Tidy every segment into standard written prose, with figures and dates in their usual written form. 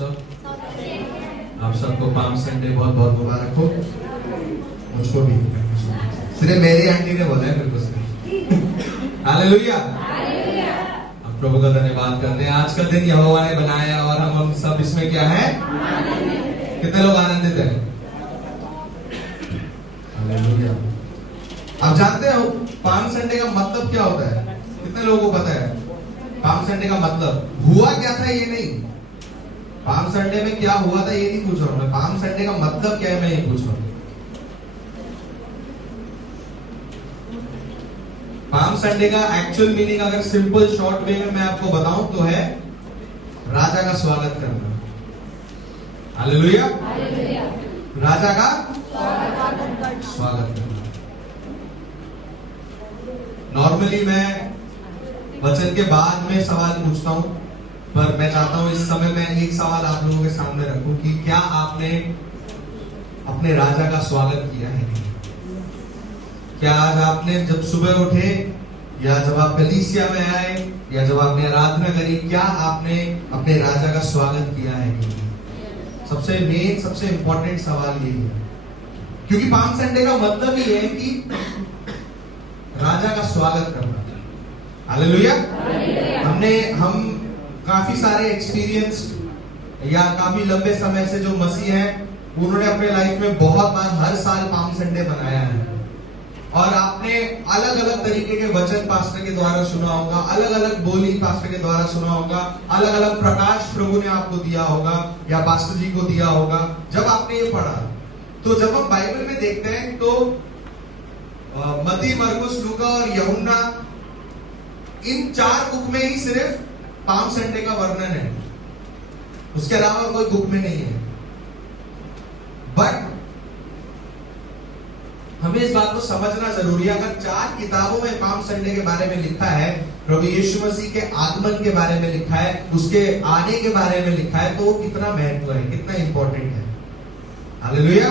सब? आप सबको पाम संडे बहुत बहुत मुबारक हो। मुझको भी, सिर्फ मेरी आंटी ने बोला है मेरे को सिर्फ। हालेलुया। हम प्रभु का धन्यवाद करते हैं। आज का दिन यहोवा ने बनाया और हम सब इसमें क्या है? कितने लोग आनंदित हैं? हालेलुया। आप जानते हो पाम संडे का मतलब क्या होता है? कितने लोगों को पता है पाम संडे का मतलब? हुआ क्या था ये नहीं, पाम संडे में क्या हुआ था ये नहीं पूछ रहा हूं मैं। पाम संडे का मतलब क्या है मैं ये पूछ रहा हूं। पाम संडे का एक्चुअल मीनिंग अगर सिंपल शॉर्ट वे में मैं आपको बताऊं तो है राजा का स्वागत करना। हालेलुया। राजा का स्वागत करना। नॉर्मली मैं वचन के बाद में सवाल पूछता हूं, पर मैं चाहता हूं इस समय मैं एक सवाल आप लोगों के सामने रखूं कि क्या आपने अपने राजा का स्वागत किया है? क्या आज आपने जब सुबह उठे या जब आप कलीसिया में आए या जब आपने आराधना करी, क्या आपने अपने राजा का स्वागत किया है? सबसे मेन, सबसे इंपॉर्टेंट सवाल यही है, क्योंकि पाम संडे का मतलब ही है कि राजा का स्वागत करना। हालेलुया। हम काफी सारे एक्सपीरियंस या काफी लंबे समय से जो मसीह हैं उन्होंने अपने लाइफ में बहुत बार हर साल पाम संडे बनाया है, और आपने अलग अलग तरीके के वचन पास्टर के द्वारा सुना होगा, अलग अलग बोली पास्टर के द्वारा सुना होगा, अलग अलग प्रकाश प्रभु ने आपको दिया होगा या पास्टर जी को दिया होगा। जब आपने ये पढ़ा तो जब हम बाइबल में देखते हैं तो मत्ती, मरकुस, लूका और यूहन्ना, इन 4 बुक में ही सिर्फ पाम संडे का वर्णन है, उसके अलावा कोई बुक में नहीं है। बट हमें इस बात को समझना जरूरी है, अगर 4 किताबों में पाम संडे के बारे में लिखा है, प्रभु यीशु मसीह के आगमन के बारे में लिखा है, उसके आने के बारे में लिखा है, तो वो कितना महत्व है, कितना इंपॉर्टेंट है। हालेलुया।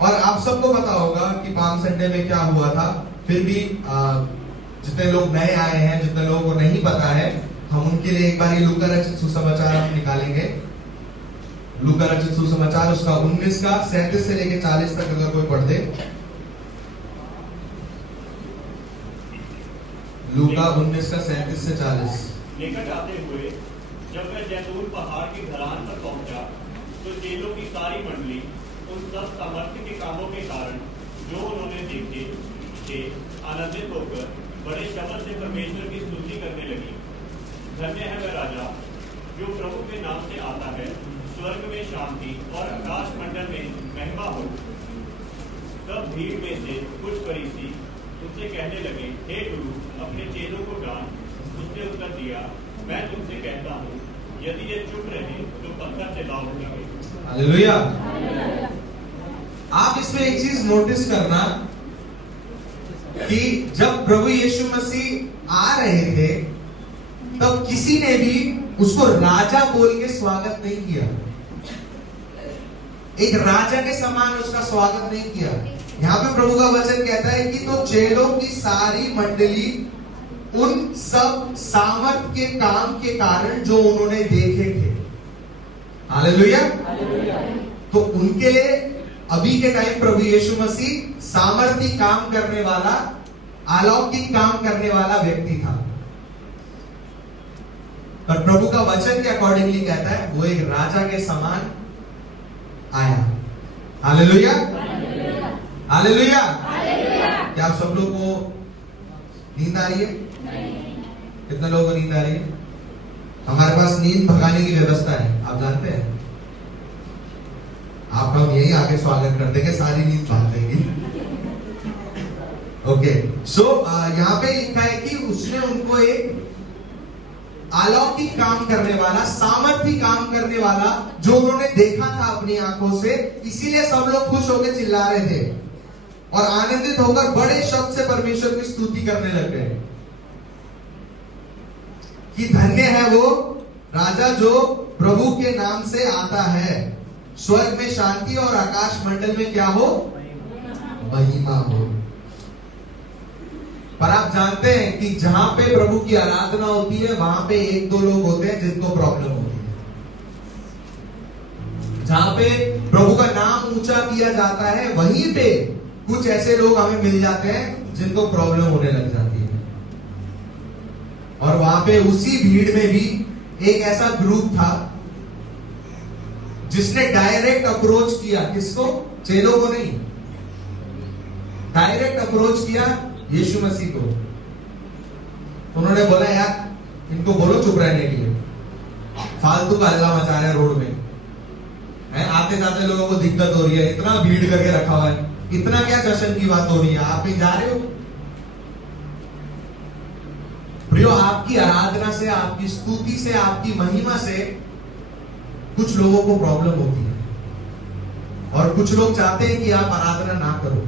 और आप सबको पता होगा कि पाम संडे में क्या हुआ था। फिर भी जितने लोग नए आए हैं, जितने लोगों को नहीं पता है, हम उनके लिए एक बार ये लूका रचित सुसमाचार हम निकालेंगे। लूका रचित सुसमाचार उसका 19 का 37 से लेकर 40 तक अगर कोई पढ़ दे। लूका 19 का 37 से 40। निकट आते हुए जब मैं जैतून पहाड़ की ढलान पर पहुंचा तो चेलों की सारी मंडली उन सब सामर्थ्य के कामों के कारण जो उन्होंने देखे थे आनंदित होकर बड़े शब्द से परमेश्वर की स्तुति करने लगी। धन्य है वह राजा जो प्रभु के नाम से आता है, स्वर्ग में शांति और आकाश मंडल में महिमा हो। तब भीड़ में से कुछ फरीसी उनसे कहने लगे, हे गुरु, अपने चेलों को डांट। उसने उत्तर दिया, मैं तुमसे कहता हूँ, यदि ये चुप रहे तो पत्थर से लाभ उठावे। हालेलुया। आप इसमें एक चीज नोटिस करना कि जब प्रभु यीशु मसीह आ रहे थे तब किसी ने भी उसको राजा बोल के स्वागत नहीं किया, एक राजा के समान उसका स्वागत नहीं किया। यहाँ पे प्रभु का वचन कहता है कि तो चेलों की सारी मंडली उन सब सामर्थ के काम के कारण जो उन्होंने देखे थे। हालेलुया। तो उनके लिए अभी के टाइम प्रभु यीशु मसीह सामर्थी काम करने वाला, अलौकिक काम करने वाला व्यक्ति था, पर प्रभु का वचन के अकॉर्डिंगली कहता है वो एक राजा के समान आया। हालेलुया। हालेलुया। क्या आप सब लोगों को नींद आ रही है? कितने लोगों को नींद आ रही है? हमारे पास नींद भगाने की व्यवस्था है, आप जानते हैं। आप हम यही आगे स्वागत करते हैं, सारी नींद भाग देंगी। ओके, सो यहाँ पे लिखा है कि उसने उनको एक अलौकिक काम करने वाला, सामर्थी काम करने वाला जो उन्होंने देखा था अपनी आंखों से, इसीलिए सब लोग खुश होकर चिल्ला रहे थे और आनंदित होकर बड़े शब्द से परमेश्वर की स्तुति करने लग गए कि धन्य है वो राजा जो प्रभु के नाम से आता है, स्वर्ग में शांति और आकाश मंडल में क्या हो? महिमा हो। पर आप जानते हैं कि जहां पे प्रभु की आराधना होती है वहां पे एक दो लोग होते हैं जिनको प्रॉब्लम होती है। जहां पे प्रभु का नाम ऊंचा किया जाता है वहीं पे कुछ ऐसे लोग हमें मिल जाते हैं जिनको प्रॉब्लम होने लग जाती है। और वहां पे उसी भीड़ में भी एक ऐसा ग्रुप था जिसने डायरेक्ट अप्रोच किया, किसको? चेलों को नहीं, डायरेक्ट अप्रोच किया यीशु मसीह को। उन्होंने बोला यार इनको बोलो चुप रहने के लिए, फालतू का हल्ला मचा रहे हैं रोड में, है आते जाते लोगों को दिक्कत हो रही है, इतना भीड़ करके रखा हुआ है, इतना क्या जश्न की बात हो रही है, आप भी जा रहे हो। प्रियो, आपकी आराधना से, आपकी स्तुति से, आपकी महिमा से कुछ लोगों को प्रॉब्लम होती है और कुछ लोग चाहते हैं कि आप आराधना ना करो,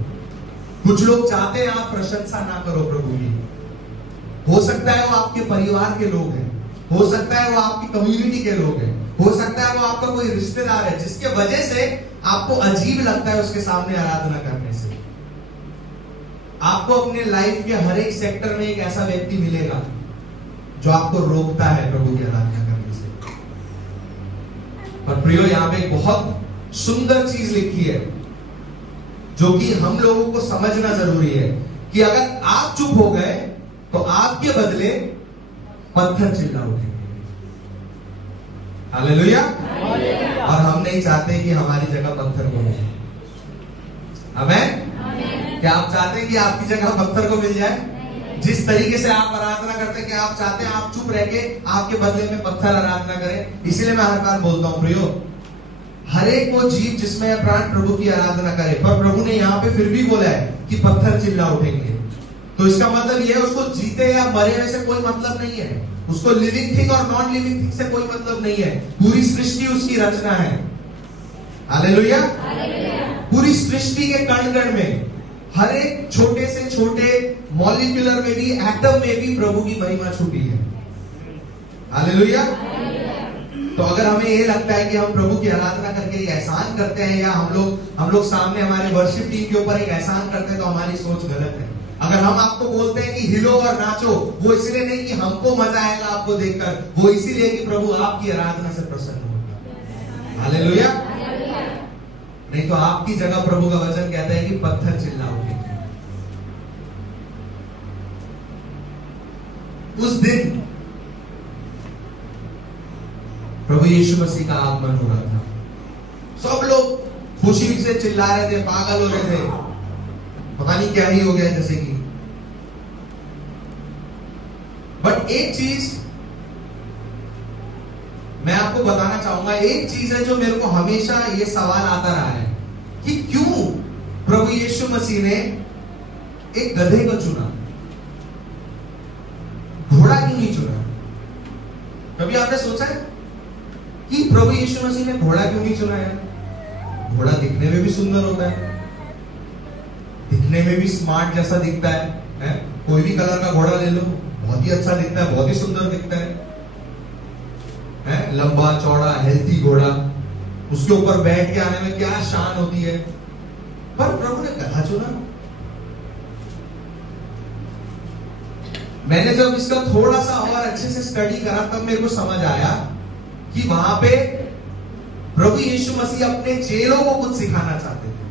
कुछ लोग चाहते हैं आप प्रशंसा ना करो प्रभु की। हो सकता है वो आपके परिवार के लोग हैं, हो सकता है वो आपकी कम्युनिटी के लोग हैं, हो सकता है वो आपका कोई रिश्तेदार है जिसके वजह से आपको अजीब लगता है उसके सामने आराधना करने से। आपको अपने लाइफ के हर एक सेक्टर में एक ऐसा व्यक्ति मिलेगा जो आपको रोकता है प्रभु की आराधना करने से। पर प्रियो, यहां पे एक बहुत सुंदर चीज लिखी है जो कि हम लोगों को समझना जरूरी है कि अगर आप चुप हो गए तो आपके बदले पत्थर चिल्ला उठेंगे। हालेलुया। और हम नहीं चाहते कि हमारी जगह पत्थर को मिले। आमीन। क्या आप चाहते हैं कि आपकी जगह पत्थर को मिल जाए? जिस तरीके से आप आराधना करते हैं, क्या आप चाहते हैं आप चुप रह के आपके बदले में पत्थर आराधना करें? इसीलिए मैं हर बार बोलता हूं प्रियो, हर एक वो जीव जिसमें प्राण प्रभु की आराधना करे। पर प्रभु ने यहाँ पे फिर भी बोला है कि पत्थर चिल्ला उठेंगे। तो इसका मतलब यह है उसको जीते या मरे में से कोई मतलब नहीं है, उसको लिविंग थिंग और नॉन लिविंग थिंग से कोई मतलब नहीं है। पूरी सृष्टि उसकी रचना है। हालेलुया। पूरी सृष्टि के कण कण में, हर एक छोटे से छोटे मॉलिक्यूलर में भी, एटम में भी प्रभु की महिमा छुपी है। हालेलुया। तो अगर हमें ये लगता है कि हम प्रभु की आराधना करके एक एहसान करते हैं, या हम लोग सामने हमारे वर्शिप टीम के ऊपर एक एहसान करते हैं, तो हमारी सोच गलत है। अगर हम आपको बोलते हैं कि हिलो और नाचो, वो इसलिए नहीं कि हमको मजा आएगा आपको देखकर, वो इसीलिए कि प्रभु आपकी आराधना से प्रसन्न होगा। हालेलुया। नहीं तो आपकी जगह प्रभु का वचन कहता है कि पत्थर चिल्ला उठेंगे। उस दिन प्रभु यीशु मसीह का आगमन हो रहा था। सब लोग खुशी से चिल्ला रहे थे, पागल हो रहे थे, पता नहीं क्या ही हो गया जैसे कि। बट एक चीज मैं आपको बताना चाहूंगा, एक चीज है जो मेरे को हमेशा ये सवाल आता रहा है कि क्यों प्रभु यीशु मसीह ने एक गधे को चुना, घोड़ा क्यों नहीं चुना? कभी आपने सोचा है कि प्रभु यीशु मसीह ने घोड़ा क्यों नहीं चुना है? घोड़ा दिखने में भी सुंदर होता है, दिखने में भी स्मार्ट जैसा दिखता है? कोई भी कलर का घोड़ा ले लो, बहुत ही अच्छा दिखता है, बहुत ही सुंदर दिखता है, लंबा चौड़ा हेल्थी घोड़ा, उसके ऊपर बैठ के आने में क्या शान होती है। पर प्रभु ने गधा चुना। मैंने जब इसका थोड़ा सा और अच्छे से स्टडी करा तब मेरे को समझ आया कि वहां पे प्रभु यीशु मसीह अपने चेलों को कुछ सिखाना चाहते थे।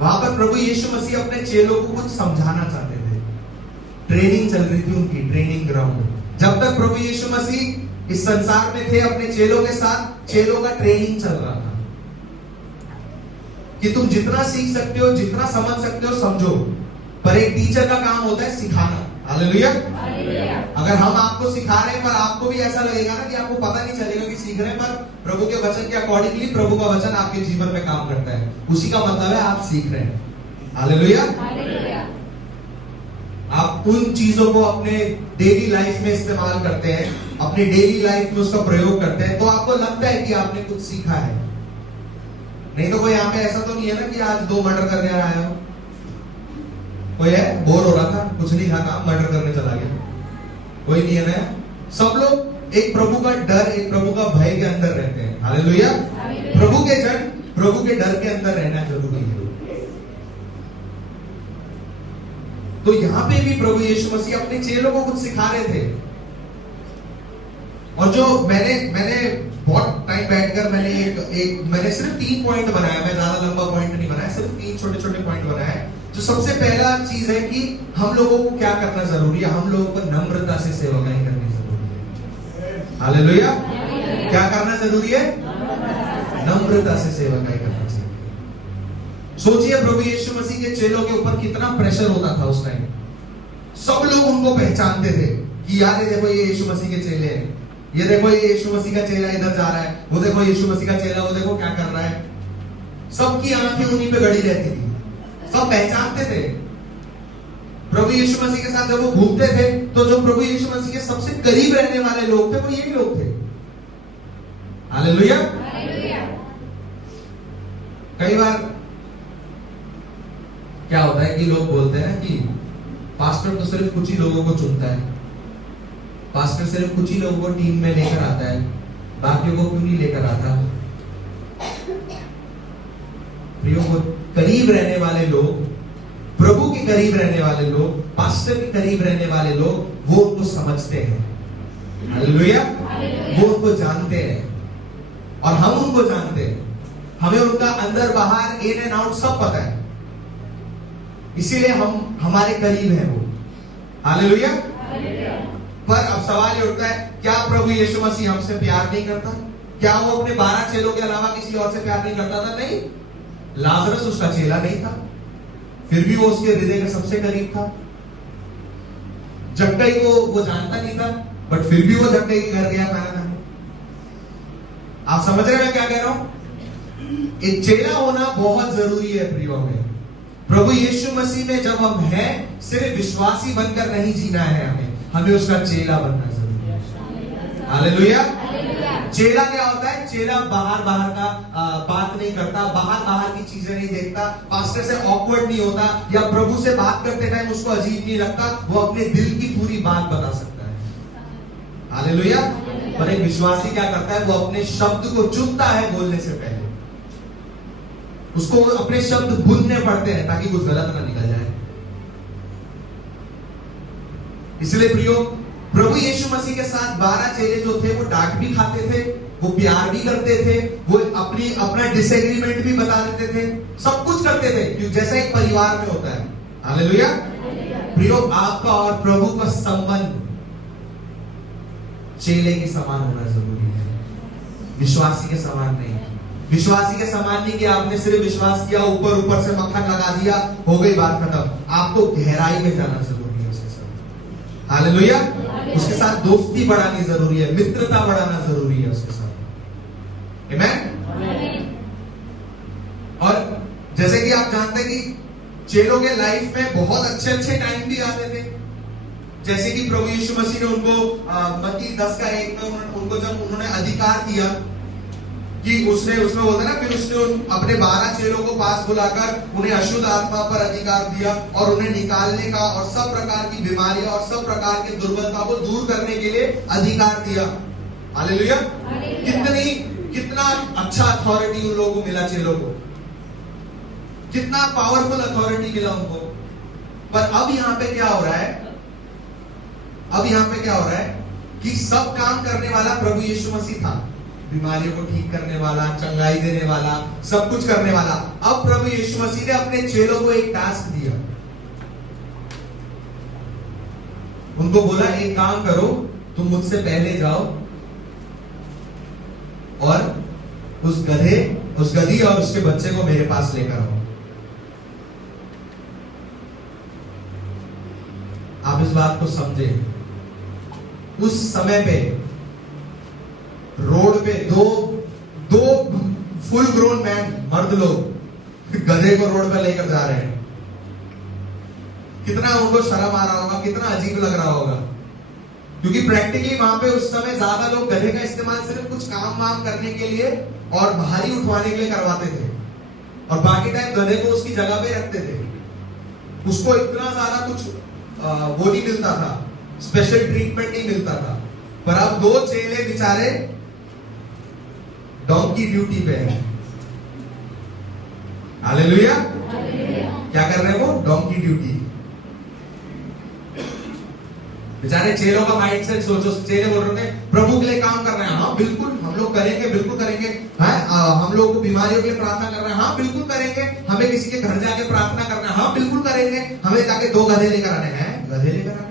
वहां पर प्रभु यीशु मसीह अपने चेलों को कुछ समझाना चाहते थे। ट्रेनिंग चल रही थी उनकी, ट्रेनिंग ग्राउंड। जब तक प्रभु यीशु मसीह इस संसार में थे अपने चेलों के साथ, चेलों का ट्रेनिंग चल रहा था कि तुम जितना सीख सकते हो, जितना समझ सकते हो समझो। पर एक टीचर का काम होता है सिखाना। हालेलुया। अगर हम आपको सिखा रहे हैं पर आपको भी ऐसा लगेगा ना कि आपको पता नहीं चलेगा कि सीख रहे हैं, पर प्रभु के वचन के अकॉर्डिंगली प्रभु का वचन आपके जीवन में काम करता है, उसी का मतलब है आप सीख रहे हैं। हालेलुया। आप उन चीजों को अपने डेली लाइफ में इस्तेमाल करते हैं, अपने डेली लाइफ में उसका प्रयोग करते हैं, तो आपको लगता है कि आपने कुछ सीखा है। नहीं तो कोई यहाँ पे ऐसा तो नहीं है ना कि आज 2 मर्डर करके आया हो। कोई है बोर हो रहा था, कुछ नहीं था काम, मर्डर करने चला गया? कोई नहीं है ना। सब लोग एक प्रभु का डर, एक प्रभु का भय के अंदर रहते हैं। हालेलुया। प्रभु के जन, प्रभु के डर के अंदर रहना जरूरी है। तो यहां पे भी प्रभु यीशु मसीह अपने चेलों को कुछ सिखा रहे थे। और जो मैंने बहुत टाइम बैठकर मैंने सिर्फ 3 पॉइंट बनाया, मैं ज्यादा लंबा पॉइंट नहीं बनाया, सिर्फ 3 छोटे छोटे पॉइंट बनाया। जो सबसे पहला चीज है कि हम लोगों को क्या करना जरूरी है, हम लोगों को नम्रता से सेवकाई करनी जरूरी है। हालेलुया। क्या करना जरूरी है? नम्रता से सेवकाई करना चाहिए। सोचिए प्रभु यीशु मसीह के चेलों के ऊपर कितना प्रेशर होता था उस टाइम। सब लोग उनको पहचानते थे कि यार ये देखो ये यीशु मसीह के चेले हैं, ये देखो ये यीशु मसीह का चेला इधर जा रहा है, वो देखो यीशु मसीह का चेला वो देखो क्या कर रहा है। सबकी आंखें उन्हीं पे गड़ी रहती थी, सब पहचानते थे। प्रभु यीशु मसीह के साथ जब वो घूमते थे तो जो प्रभु यीशु मसीह के सबसे करीब रहने वाले लोग थे वो यही लोग थे। हालेलुया। कई बार क्या होता है कि लोग बोलते हैं कि पास्टर तो सिर्फ कुछ ही लोगों को चुनता है, पास्टर सिर्फ कुछ ही लोगों को टीम में लेकर आता है, बाकियों को क्यों नहीं लेकर आता। प्रियो को करीब रहने वाले लोग, प्रभु के करीब रहने वाले लोग, पास्टर के करीब रहने वाले लोग, वो उनको समझते हैं। हालेलुया। वो उनको जानते हैं और हम उनको जानते हैं। हमें उनका अंदर बाहर इन एंड आउट सब पता है, इसीलिए हम हमारे करीब हैं वो। हालेलुया। पर अब सवाल ये उठता है, क्या प्रभु यीशु मसीह हमसे प्यार नहीं करता? क्या वो अपने 12 चेलों के अलावा किसी और से प्यार नहीं करता था? नहीं। लाजरस उसका चेला नहीं था, फिर भी वो उसके हृदय के सबसे करीब था। जक्कई को वो जानता नहीं था, बट फिर भी वो जक्कई के घर गया खाना खाने। आप समझ रहे हैं मैं क्या कह रहा हूं? एक चेला होना बहुत जरूरी है प्रियो में। प्रभु यीशु मसीह में जब हम हैं, सिर्फ विश्वासी बनकर नहीं जीना है, हमें उसका चेला बनना जरूरी है। हालेलुया। चेला क्या होता है? चेला बाहर का बात नहीं करता, बाहर की चीजें नहीं देखता, पास्टर से ऑकवर्ड नहीं होता, या प्रभु से बात करते टाइम उसको अजीब नहीं लगता, वो अपने दिल की पूरी बात बता सकता है। हालेलुया। पर एक विश्वासी क्या करता है? वो अपने शब्द को चुनता है बोलने से पहले, उसको अपने शब्द भूलने पड़ते हैं ताकि कुछ गलत ना निकल जाए। इसलिए प्रियो, प्रभु यीशु मसीह के साथ 12 चेले जो थे वो डांट भी खाते थे, वो प्यार भी करते थे, वो अपना डिसएग्रीमेंट भी बता देते थे, सब कुछ करते थे, क्योंकि जैसा एक परिवार में होता है। हालेलुया। प्रियो, आपका और प्रभु का संबंध चेले के समान होना जरूरी है, विश्वासी के समान नहीं। विश्वासी के समान नहीं कि आपने सिर्फ विश्वास किया, ऊपर से मक्खन लगा दिया, हो गई बात खत्म। आपको गहराई में जाना जरूरी है उसके साथ। हालेलुया। उसके साथ दोस्ती बढ़ानी जरूरी है, मित्रता बढ़ाना जरूरी है उसके साथ। आमीन। और जैसे कि आप जानते हैं कि चेलों के लाइफ में बहुत अच्छे टाइम भी आते थे, जैसे कि प्रभु यीशु मसीह ने उनको मत्ती 10:1 में उनको जब उन्होंने अधिकार दिया कि उसमें बोलता ना, फिर उसने अपने 12 चेलों को पास बुलाकर उन्हें अशुद्ध आत्मा पर अधिकार दिया और उन्हें निकालने का और सब प्रकार की बीमारियां और सब प्रकार की दुर्बलता को दूर करने के लिए अधिकार दिया। हालेलुया। कितना अच्छा अथॉरिटी उन लोगों को मिला, चेलों को कितना पावरफुल अथॉरिटी मिला उनको। पर अब यहाँ पे क्या हो रहा है कि सब काम करने वाला प्रभु यीशु मसीह था, बीमारियों को ठीक करने वाला, चंगाई देने वाला, सब कुछ करने वाला। अब प्रभु यीशु मसीह ने अपने चेलों को एक टास्क दिया, उनको बोला एक काम करो, तुम मुझसे पहले जाओ और उस गधी और उसके बच्चे को मेरे पास लेकर आओ। आप इस बात को समझे, उस समय पे रोड पे दो फुल ग्रोन मैन, मर्द लोग गधे को रोड पर लेकर जा रहे हैं। कितना उनको शर्म आ रहा होगा, कितना अजीब लग रहा होगा, क्योंकि प्रैक्टिकली वहां पे उस समय ज्यादा लोग गधे का इस्तेमाल सिर्फ कुछ काम वाम करने के लिए और भारी उठवाने के लिए करवाते थे, और बाकी टाइम गधे को उसकी जगह पे रखते थे। उसको इतना ज्यादा कुछ वो नहीं मिलता था, स्पेशल ट्रीटमेंट नहीं मिलता था। पर अब 2 चेले बेचारे डॉन्की ड्यूटी पे है। हालेलुया। क्या कर रहे हैं वो? डॉन्की ड्यूटी। बेचारे चेलों का माइंडसेट सोचो, चेले बोल रहे थे प्रभु के लिए काम कर रहे हैं, हाँ बिल्कुल हम लोग करेंगे, बिल्कुल करेंगे। हम लोग को बीमारियों के लिए प्रार्थना कर रहे हैं, हाँ बिल्कुल करेंगे। हमें किसी के घर जाके प्रार्थना करना है, हाँ बिल्कुल करेंगे। हमें जाके 2 गधे लेकर आने हैं, गधे लेकर आने।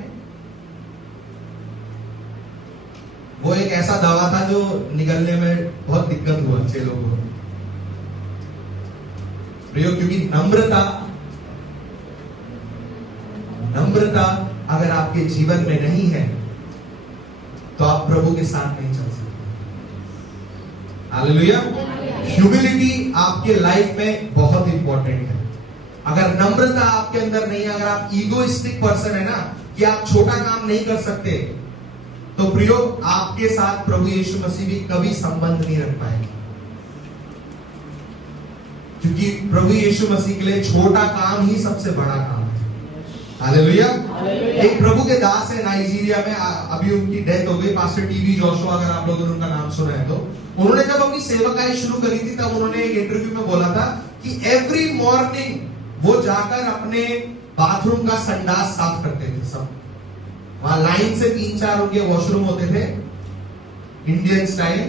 वो एक ऐसा दवा था जो निकलने में बहुत दिक्कत हुआ चेलों को, क्योंकि नम्रता अगर आपके जीवन में नहीं है तो आप प्रभु के साथ नहीं चल सकते। हालेलुया। ह्यूमिलिटी आपके लाइफ में बहुत इंपॉर्टेंट है। अगर नम्रता आपके अंदर नहीं है, अगर आप ईगोइस्टिक पर्सन है ना, कि आप छोटा काम नहीं कर सकते, तो प्रियो आपके साथ प्रभु यीशु मसीह भी कभी संबंध नहीं रख पाएगा। क्योंकि प्रभु यीशु मसीह के लिए छोटा काम ही सबसे बड़ा काम है। हालेलुया। एक प्रभु के दास है नाइजीरिया में, अभी उनकी डेथ हो गई, पास्टर टीबी जोशुआ, अगर आप लोगों ने उनका नाम सुना है तो। उन्होंने जब अपनी सेवकाई शुरू करी थी तब उन्होंने एक इंटरव्यू में बोला था कि एवरी मॉर्निंग वो जाकर अपने बाथरूम का संडास साफ करते थे। सब वहां लाइन से 3-4 उनके वॉशरूम होते थे इंडियन स्टाइल,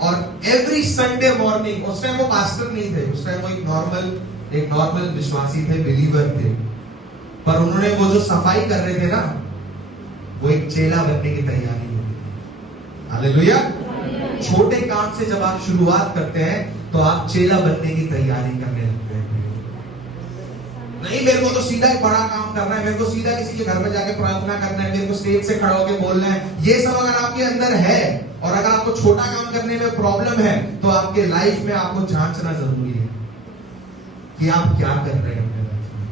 और एवरी संडे मॉर्निंग, उस टाइम वो पास्टर नहीं थे, उस टाइम वो एक नॉर्मल विश्वासी थे, बिलीवर थे, पर उन्होंने वो जो सफाई कर रहे थे ना, वो एक चेला बनने की तैयारी होती। हालेलुया। छोटे काम से जब आप शुरुआत करते हैं तो आप चेला बनने की तैयारी करने लगते हैं। नहीं मेरे को तो सीधा एक बड़ा काम करना है, मेरे को सीधा किसी के घर में जाके प्रार्थना करना है, मेरे को स्टेज से खड़ा होकर बोलना है, ये सब अगर आपके अंदर है और अगर आपको छोटा काम करने में प्रॉब्लम है तो आपके लाइफ में आपको जांचना जरूरी है कि आप क्या कर रहे हैं अपने लाइफ में।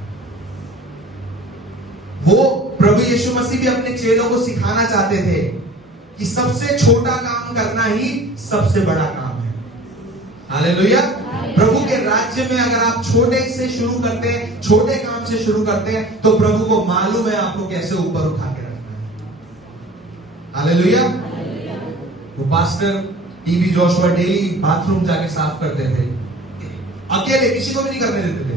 वो प्रभु यीशु मसीह भी अपने चेलों को सिखाना चाहते थे कि सबसे छोटा काम करना ही सबसे बड़ा काम है। हालेलुया। प्रभु के राज्य में अगर आप छोटे से शुरू करते हैं, छोटे काम से शुरू करते हैं, तो प्रभु को मालूम है आपको कैसे ऊपर उठा के रखना है। हालेलुया। वो pastor TB Joshua daily bathroom जाके साफ करते थे, अकेले, किसी को भी नहीं करने देते थे।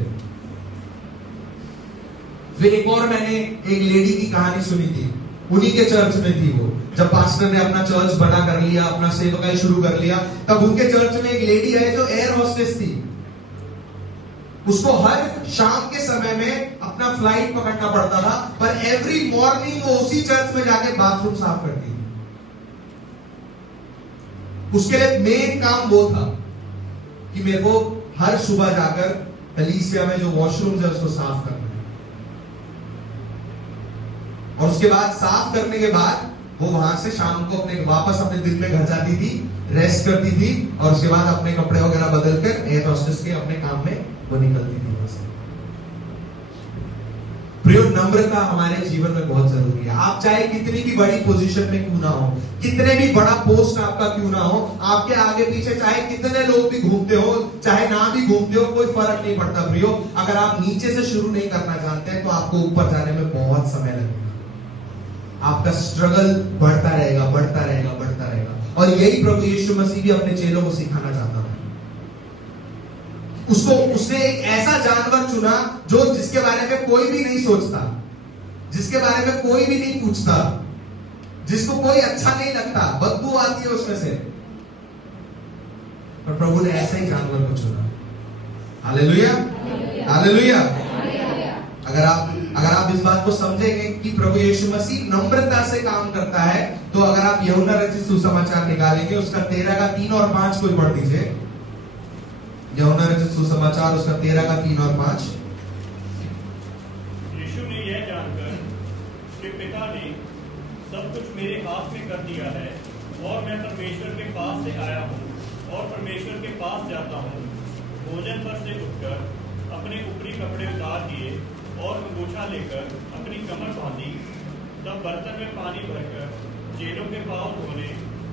फिर एक और मैंने एक लेडी की कहानी सुनी थी, उन्हीं के चर्च में थी वो। जब पास्टर ने अपना चर्च बड़ा कर लिया, अपना सेवकाई शुरू कर लिया, तब उनके चर्च में एक लेडी है जो एयर होस्टेस थी। उसको हर शाम के समय में अपना फ्लाइट पकड़ना पड़ता था, पर एवरी मॉर्निंग वो उसी चर्च में जाके बाथरूम साफ करती थी। उसके लिए मेन काम वो था कि मेरे को हर सुबह जाकर कलीसिया में जो वॉशरूम है उसको साफ करना है, और उसके बाद साफ करने के बाद वो वहां से शाम को वापस अपने दिन में घर जाती थी, रेस्ट करती थी, और उसके बाद अपने कपड़े वगैरह बदलकर एयर होस्टेस के अपने काम में वो निकलती थी। प्रिय, नम्रता हमारे जीवन में बहुत जरूरी है। आप चाहे कितनी भी बड़ी पोजीशन में क्यों ना हो, कितने भी बड़ा पोस्ट आपका क्यों ना हो, आपके आगे पीछे चाहे कितने लोग भी घूमते हो, चाहे ना भी घूमते हो, कोई फर्क नहीं पड़ता। प्रियो, अगर आप नीचे से शुरू नहीं करना चाहते हैं तो आपको ऊपर जाने में बहुत समय लगेगा। आपका स्ट्रगल बढ़ता रहेगा, बढ़ता रहेगा, बढ़ता रहेगा। और यही प्रभु यीशु मसीह भी अपने चेलों को सिखाना चाहता था। उसने एक ऐसा जानवर चुना जो जिसके बारे में कोई भी नहीं सोचता, जिसके बारे में कोई भी नहीं पूछता, जिसको कोई अच्छा नहीं लगता, बदबू आती है उसमें से, पर प्रभु ने ऐसे ही जानवर को चुना। Hallelujah, hallelujah. अगर आप इस बात को समझेंगे कि प्रभु यीशु मसीह नम्रता से काम करता है, तो अगर आप यूहन्ना रचित सुसमाचार निकालेंगे, उसका 13-3 और 5 कोई पढ़ दीजिए। यूहन्ना रचित सुसमाचार उसका 13-3 और 5। यीशु ने यह जानकर कि पिता ने सब कुछ मेरे हाथ में कर दिया है, और मैं परमेश्वर के पास से आया हूँ और परमेश्वर के पास जाता हूँ, भोजन पर से उठकर अपने ऊपरी कपड़े उतार दिए और अंगूठा लेकर अपनी कमर बांधी, तब बर्तन में पानी भरकर चेलों के पांव धोने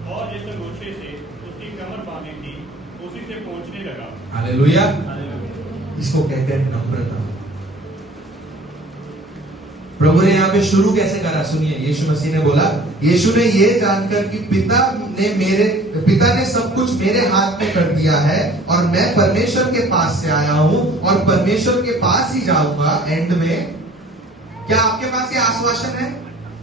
और जिस अंगूठे से उसकी कमर बांधी थी उसी से पहुंचने लगा। हालेलुया। इसको कहते हैं नम्रता। प्रभु ने यहाँ पे शुरू कैसे करा, सुनिए। यीशु मसीह ने बोला, यीशु ने ये जानकर कि पिता ने सब कुछ मेरे हाथ में कर दिया है और मैं परमेश्वर के पास से आया हूं और परमेश्वर के पास ही जाऊंगा। एंड में क्या आपके पास ये आश्वासन है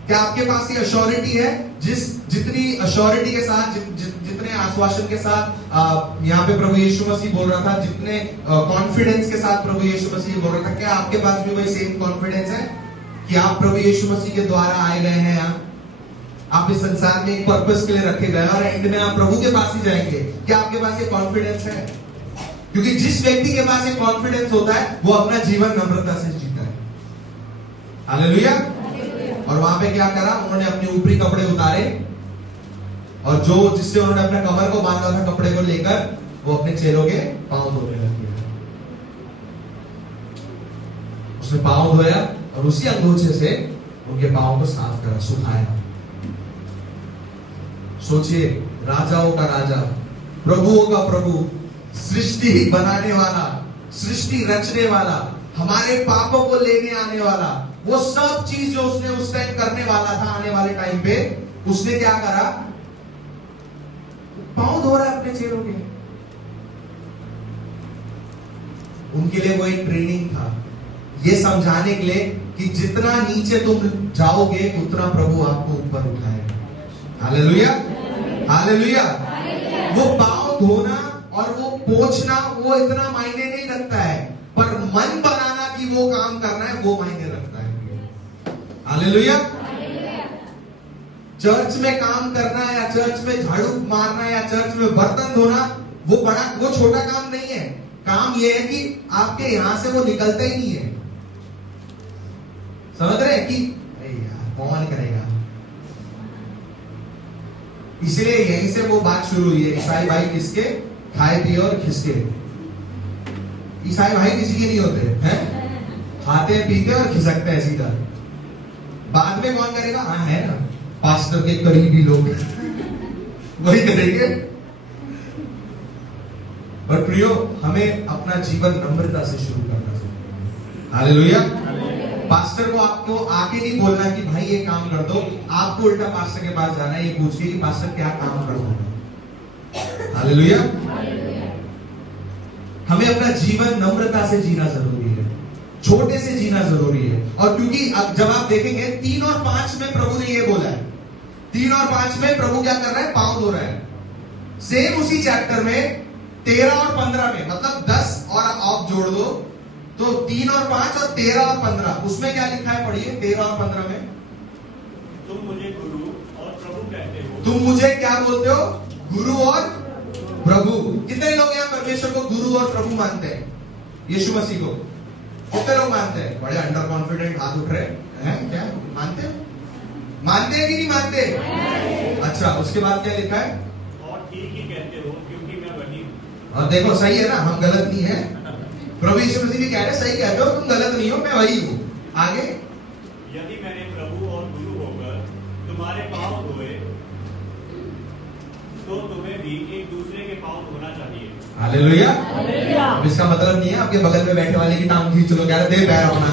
क्या आपके पास ये अश्योरिटी है? जितनी अश्योरिटी के साथ, जितने आश्वासन के साथ यहाँ पे प्रभु यीशु मसीह बोल रहा था, जितने कॉन्फिडेंस के साथ प्रभु यीशु मसीह बोल रहा था, क्या आपके पास भी वही सेम कॉन्फिडेंस है कि आप प्रभु यीशु मसीह के द्वारा आए गए हैं? आप इस संसार में एक पर्पस के लिए रखे गए और एंड में आप प्रभु के पास ही जाएंगे। क्या आपके पास ये कॉन्फिडेंस है? क्योंकि जिस व्यक्ति के पास ये कॉन्फिडेंस होता है वो अपना जीवन नम्रता से जीता है। हालेलुया। और वहां पे क्या करा? उन्होंने अपने ऊपरी कपड़े उतारे और जो जिससे उन्होंने अपने कमर को बांधा था कपड़े को लेकर, वो अपने चेलों के पांव धोने लग गया। उसने पांव धोया और उसी अंगोछे से उनके पांव को साफ करा, सुखाया। सोचिए, राजाओं का राजा, प्रभुओं का प्रभु, सृष्टि बनाने वाला, सृष्टि रचने वाला, हमारे पापों को लेने आने वाला, वो सब चीज जो उसने उस टाइम करने वाला था, आने वाले टाइम पे उसने क्या करा? पांव धो रहा है अपने चेलों के। उनके लिए वो एक ट्रेनिंग था, ये समझाने के लिए कि जितना नीचे तुम जाओगे उतना प्रभु आपको ऊपर उठाएगा। Hallelujah, hallelujah. वो पांव धोना और वो पोंछना वो इतना मायने नहीं रखता है, पर मन बनाना कि वो काम करना है वो मायने रखता है। हालेलुया। चर्च में काम करना या चर्च में झाड़ू मारना या चर्च में बर्तन धोना वो छोटा काम नहीं है। काम ये है कि आपके यहां से वो निकलता ही नहीं है। समझ रहे हैं कि अरे यार कौन करेगा? इसलिए यहीं से वो बात शुरू हुई है, ईसाई भाई किसके? खाए पिए और खिसके। ईसाई भाई किसी के नहीं होते हैं, खाते पीते और खिसकते हैं सीधा। बाद में कौन करेगा? हाँ है ना, पास्टर के करीबी लोग वही करेंगे। और प्रियो, हमें अपना जीवन नम्रता से शुरू करना चाहिए। हालेलुया। पास्टर को आपको आके नहीं बोलना कि भाई ये काम कर दो, आपको उल्टा पास्टर के पास जाना है ये पूछ के कि पास्टर क्या काम करना है। हालेलुया। हमें अपना जीवन नम्रता से जीना जरूरी है, छोटे से जीना जरूरी है। और क्योंकि अब जब आप देखेंगे 3 और 5 में प्रभु ने ये बोला है, 3 और 5 में प्रभु क्या कर रहा है? पांव धो रहा है। सेम उसी चैप्टर में 13 और 15 में, मतलब 10 और आप जोड़ दो तो 3 और 5 और 13 और 15, उसमें क्या लिखा है? पढ़िए 13 और 15 में। तुम मुझे गुरु और प्रभु कहते हो। तुम मुझे क्या बोलते हो? गुरु और प्रभु। कितने लोग यहाँ परमेश्वर को गुरु और प्रभु मानते हैं? यीशु मसीह को कितने लोग मानते हैं? बड़े अंडर कॉन्फिडेंट हाथ उठ रहे हैं। क्या मानते हैं? मानते हैं कि नहीं मानते? अच्छा, उसके बाद क्या लिखा है? और ठीक ही कहते हो क्योंकि मैं वही हूं। और देखो सही है ना, हम गलत नहीं है। प्रभु यीशु मसीह भी कह रहे सही कहते हो, तुम गलत नहीं हो, मैं वही हूं। आगे, यदि मैंने प्रभु और गुरु होकर तुम्हारे पांव धोए तो तुम्हें भी एक दूसरे के पांव धोना चाहिए। हालेलुया। अब इसका मतलब नहीं है आपके बगल में बैठे वाले की टांग खींच लो, कह रहे दे पैर अपना।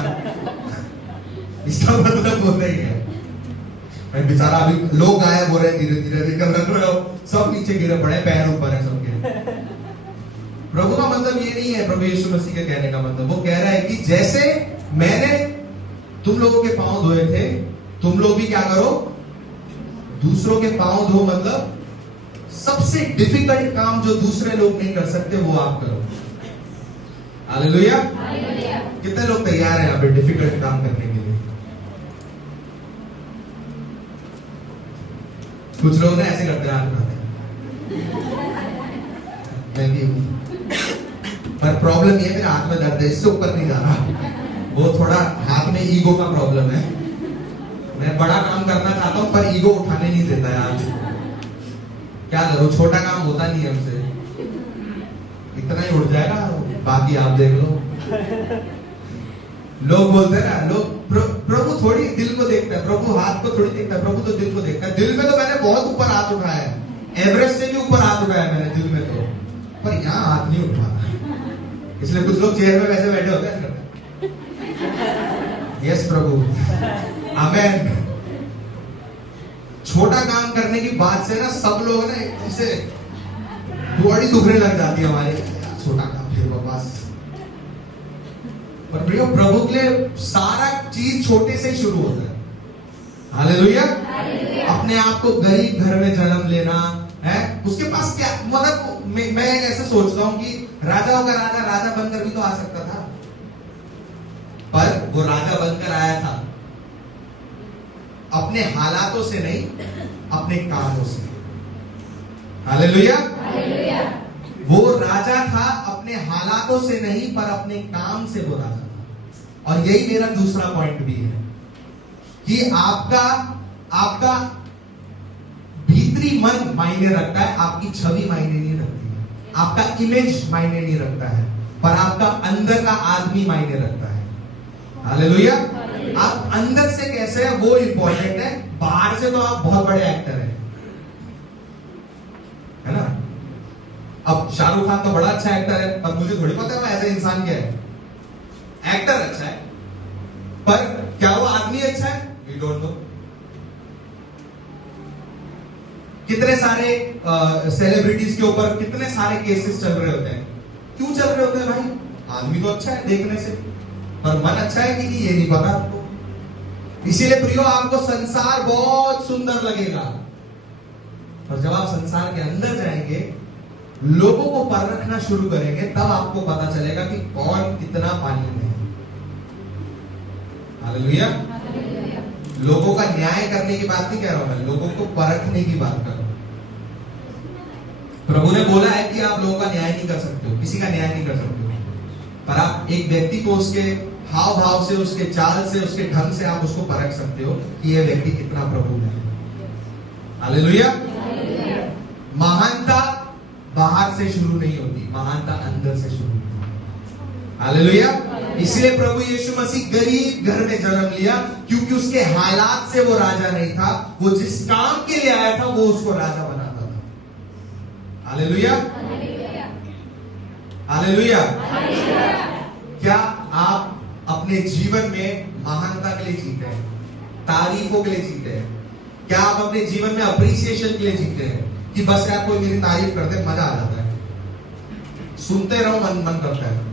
इसका मतलब वो नहीं है। बेचारा अभी लोग गायब हो रहे हैं धीरे धीरे, सब नीचे गिरे पड़े, पैर ऊपर है सबके। प्रभु का मतलब ये नहीं है, प्रभु यीशु मसीह के कहने का मतलब, वो कह रहा है कि जैसे मैंने तुम लोगों के पांव धोए थे, तुम लोग भी क्या करो? दूसरों के पांव धो। मतलब सबसे डिफिकल्ट काम जो दूसरे लोग नहीं कर सकते वो आप करो। हालेलुया। कितने लोग तैयार हैं यहाँ पे डिफिकल्ट काम करने के लिए? कुछ लोग ना ऐसे करते हैं, हाथ उठाते हैं, मैं भी हूं, पर प्रॉब्लम ये है मेरे हाथ में दर्द है, इससे ऊपर नहीं जा रहा। वो थोड़ा हाथ में ईगो का प्रॉब्लम है। मैं बड़ा काम करना चाहता हूं पर ईगो उठाने नहीं देता यार। क्या करूं, छोटा काम होता नहीं हमसे, इतना ही उठ जाएगा, बाकी आप देख लो। लोग बोलते हैं ना, लोग प्रभु थोड़ी दिल को देखता है, प्रभु हाथ को थोड़ी देखता है, प्रभु तो दिल को देखता है। दिल में तो मैंने बहुत ऊपर हाथ उठाया है, एवरेस्ट से भी ऊपर हाथ उठाया मैंने दिल में तो, पर यहाँ हाथ नहीं उठा। इसलिए कुछ लोग चेयर में वैसे बैठे होते हैं। यस प्रभु, आमेन। छोटा काम करने की बात से ना सब लोग ना इसे बॉडी दुखने लग जाती है हमारी, छोटा काम फिर बस। पर प्रभु के लिए सारा चीज छोटे से ही शुरू होता है। हालेलुया। अपने आप को गरीब घर में जन्म लेना है, उसके पास क्या मतलब, मैं ऐसे सोचता हूं कि राजाओं का राजा बनकर भी तो आ सकता था, पर वो राजा बनकर आया था अपने हालातों से नहीं, अपने कामों से। हालेलुया। वो राजा था अपने हालातों से नहीं, पर अपने काम से वो राजा था। और यही मेरा दूसरा पॉइंट भी है कि आपका भीतरी मन मायने रखता है, आपकी छवि मायने नहीं रखती है, आपका इमेज मायने नहीं रखता है, पर आपका अंदर का आदमी मायने रखता है। हालेलुया। आप अंदर से कैसे है वो इंपॉर्टेंट है, बाहर से तो आप बहुत बड़े एक्टर हैं, है ना। अब शाहरुख खान तो बड़ा अच्छा एक्टर है, पर मुझे थोड़ी पता है वो ऐसा इंसान क्या है। एक्टर अच्छा है, पर क्या वो आदमी अच्छा है, वी डोंट नो। कितने सारे सेलिब्रिटीज के ऊपर कितने सारे केसेस चल रहे होते हैं, क्यों चल रहे होते हैं भाई? आदमी तो अच्छा है देखने से, पर मन अच्छा है कि ये नहीं पता आपको। इसीलिए प्रियो, आपको संसार बहुत सुंदर लगेगा, पर जब आप संसार के अंदर जाएंगे, लोगों को परखना शुरू करेंगे, तब आपको पता चलेगा कि कौन कितना पानी में है। हालेलुया। लोगों का न्याय करने की बात नहीं कह रहा हूं मैं, लोगों को परखने की बात कर रहा हूं। प्रभु ने बोला है कि आप लोगों का न्याय नहीं कर सकते हो, किसी का न्याय नहीं कर सकते हो, पर आप एक व्यक्ति को उसके हाव भाव से, उसके चाल से, उसके ढंग से आप उसको परख सकते हो कि यह व्यक्ति कितना प्रभु है। हालेलुया। महानता बाहर से शुरू नहीं होती, महानता अंदर से शुरू होती है। हालेलुया। इसलिए प्रभु यीशु मसीह गरीब घर में जन्म लिया, क्योंकि उसके हालात से वो राजा नहीं था, वो जिस काम के लिए आया था वो उसको राजा बनाता था। हालेलुया। हालेलुया। क्या आप अपने जीवन में महानता के लिए जीते हैं, तारीफों के लिए जीते हैं? क्या आप अपने जीवन में अप्रिसिएशन के लिए जीते हैं कि बस यार कोई मेरी तारीफ करते मजा आ जाता है, सुनते रहो, मन करता है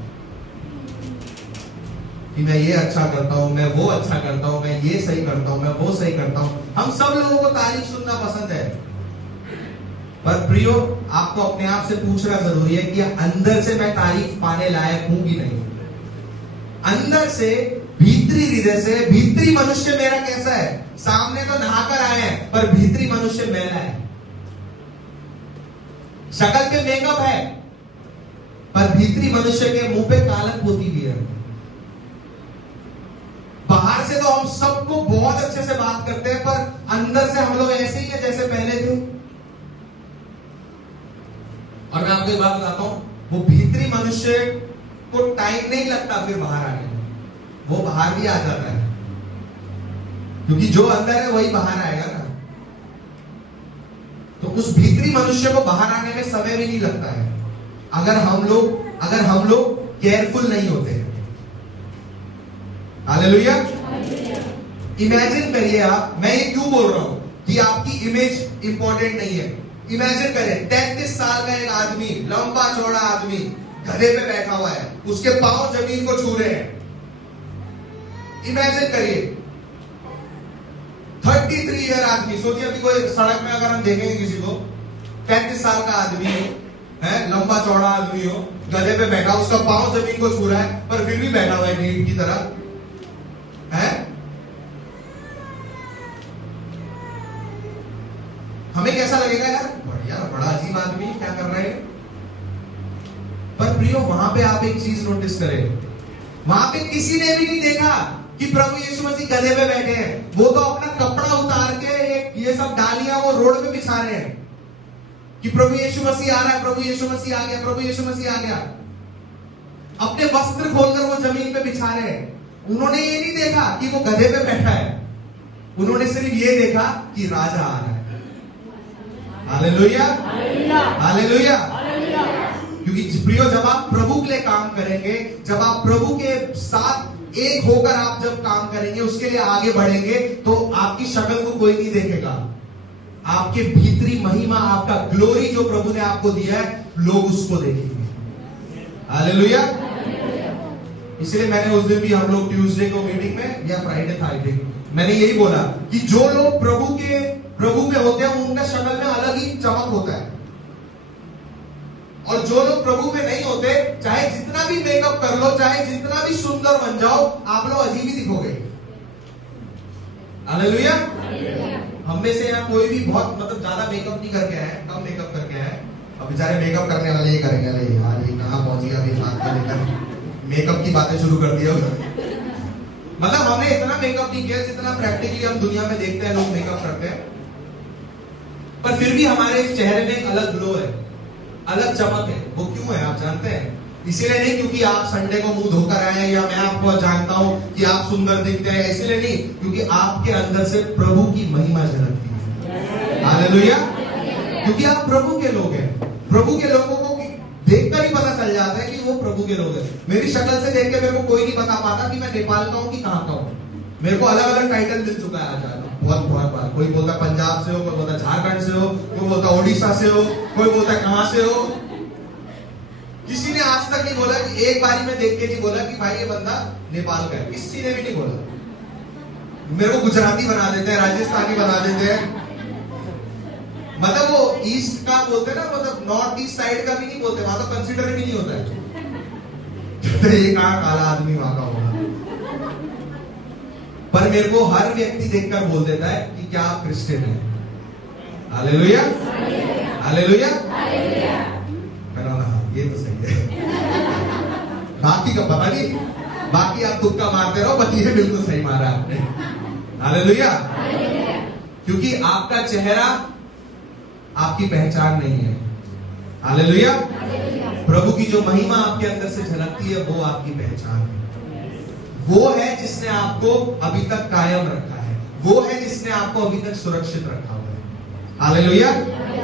कि मैं ये अच्छा करता हूं, मैं वो अच्छा करता हूं, मैं ये सही करता हूं, मैं वो सही करता हूं। हम सब लोगों को तारीफ सुनना पसंद है, पर प्रियो, आपको अपने आप से पूछना जरूरी है कि अंदर से मैं तारीफ पाने लायक हूं कि नहीं। अंदर से, भीतरी हृदय से, भीतरी मनुष्य मेरा कैसा है? सामने तो नहाकर आए हैं, पर भीतरी मनुष्य मैला है। शक्ल पे मेकअप है, पर भीतरी मनुष्य के मुंह पे कालक पोती भी है। बाहर से तो हम सबको बहुत अच्छे से बात करते हैं, पर अंदर से हम लोग ऐसे ही है जैसे पहले थे। और मैं आपको एक बात बताता हूं, वो भीतरी मनुष्य को टाइम नहीं लगता फिर बाहर आने में, वो बाहर भी आ जाता है, क्योंकि जो अंदर है वही बाहर आएगा ना। तो उस भीतरी मनुष्य को बाहर आने में समय भी नहीं लगता है, अगर हम लोग केयरफुल नहीं होते हैं। हालेलुया। इमेजिन करिए आप, मैं ये क्यों बोल रहा हूं कि आपकी इमेज इंपॉर्टेंट नहीं है। इमेजिन करें 33 साल का एक आदमी, लंबा चौड़ा आदमी, गधे पे बैठा हुआ है, उसके पांव जमीन को छू रहे हैं। इमेजिन करिए 33 ईयर आदमी। सोचिए अभी कोई सड़क में अगर हम देखेंगे किसी को, 33 साल का आदमी हो, है, लंबा चौड़ा आदमी हो, गधे पे बैठा, उसका पांव जमीन को छू रहा है, पर फिर भी बैठा हुआ है नीट की तरह, है। हमें कैसा लगेगा? यार बढ़िया, बड़ा अजीब आदमी, क्या कर रहे हैं। पर प्रियो, वहां पे आप एक चीज नोटिस करें, वहां पे किसी ने भी नहीं देखा कि प्रभु यीशु मसीह गधे पे बैठे हैं। वो तो अपना कपड़ा उतार के ये सब डालियां वो रोड पे बिछा रहे हैं कि प्रभु यीशु मसीह आ रहा है, प्रभु यीशु मसीह आ गया, प्रभु यीशु मसीह आ गया। अपने वस्त्र खोलकर वो जमीन पे बिछा रहे हैं। उन्होंने ये नहीं देखा कि वो गधे पे बैठा है, उन्होंने सिर्फ ये देखा कि राजा आ रहा है। हालेलुया। हालेलुया। क्योंकि प्रियो, जब आप प्रभु के लिए काम करेंगे, जब आप प्रभु के साथ एक होकर आप जब काम करेंगे, उसके लिए आगे बढ़ेंगे, तो आपकी शक्ल को कोई नहीं देखेगा, आपके भीतरी महिमा, आपका ग्लोरी जो प्रभु ने आपको दिया है, लोग उसको देखेंगे। हालेलुया। इसलिए मैंने उस दिन भी, हम लोग ट्यूसडे को मीटिंग में, या फ्राइडे था आई थिंक, मैंने यही बोला कि जो लोग प्रभु में होते हैं उनका शक्ल में अलग ही चमक होता है, और जो लोग प्रभु में नहीं होते, चाहे जितना भी मेकअप कर लो, चाहे जितना भी सुंदर बन जाओ, आप लोग अजीब ही दिखोगे। हालेलुया। हम में से यहाँ कोई भी बहुत ज्यादा मेकअप नहीं करके आए, कम मेकअप करके आए। अब बेचारे मेकअप करने वाले ये करेंगे, अरे यार ये कहाँ पहुंच गया अभी हाथ में लेकर मेकअप की बातें शुरू कर दी। हमने इतना मेकअप नहीं किया जितना प्रैक्टिकली हम दुनिया में देखते हैं लोग मेकअप करते हैं, पर फिर भी हमारे चेहरे में एक अलग ग्लो है, अलग चमक है। वो क्यों है आप जानते हैं? इसीलिए नहीं क्योंकि आप संडे को मुंह धोकर आए या मैं आपको जानता हूं कि आप सुंदर दिखते हैं, इसीलिए नहीं, क्योंकि आपके अंदर से प्रभु की महिमा झलकती है। हालेलुया। क्योंकि आप प्रभु के लोग हैं। प्रभु के लोगों को देखकर ही पता चल जाता है कि वो प्रभु के लोग हैं। मेरी शक्ल से देख के मेरे को कोई नहीं बता पाता कि मैं नेपाल का हूं कि कहां का हूं। मेरे को अलग अलग टाइटल मिल चुका है आज बहुत बार। कोई बोलता पंजाब से हो, कोई बोलता झारखंड से हो, कोई बोलता ओडिशा से हो, कोई बोलता कहां से हो। किसी ने आज तक नहीं बोला कि एक बारी में देख के नहीं बोला कि भाई ये बंदा नेपाल का है, किसी ने भी नहीं बोला। मेरे को गुजराती बना देते हैं, राजस्थानी बना देते हैं, वो ईस्ट का बोलते हैं ना, नॉर्थ ईस्ट साइड का भी नहीं बोलते, वहां तो कंसिडर भी नहीं होता है। ये कहां काला आदमी वहां का होगा। पर मेरे को हर व्यक्ति देखकर बोल देता है कि क्या आप क्रिश्चियन हैं। Hallelujah, hallelujah. ये तो सही है। बाकी का पता नहीं, बाकी आप तुक्का मारते रहो, बट ये बिल्कुल सही मारा आपने। हालेलुया। क्योंकि आपका चेहरा आपकी पहचान नहीं है। हालेलुया। प्रभु की जो महिमा आपके अंदर से झलकती है वो आपकी पहचान है। वो है जिसने आपको अभी तक कायम रखा है, वो है जिसने आपको अभी तक सुरक्षित रखा हुआ है। हालेलुया।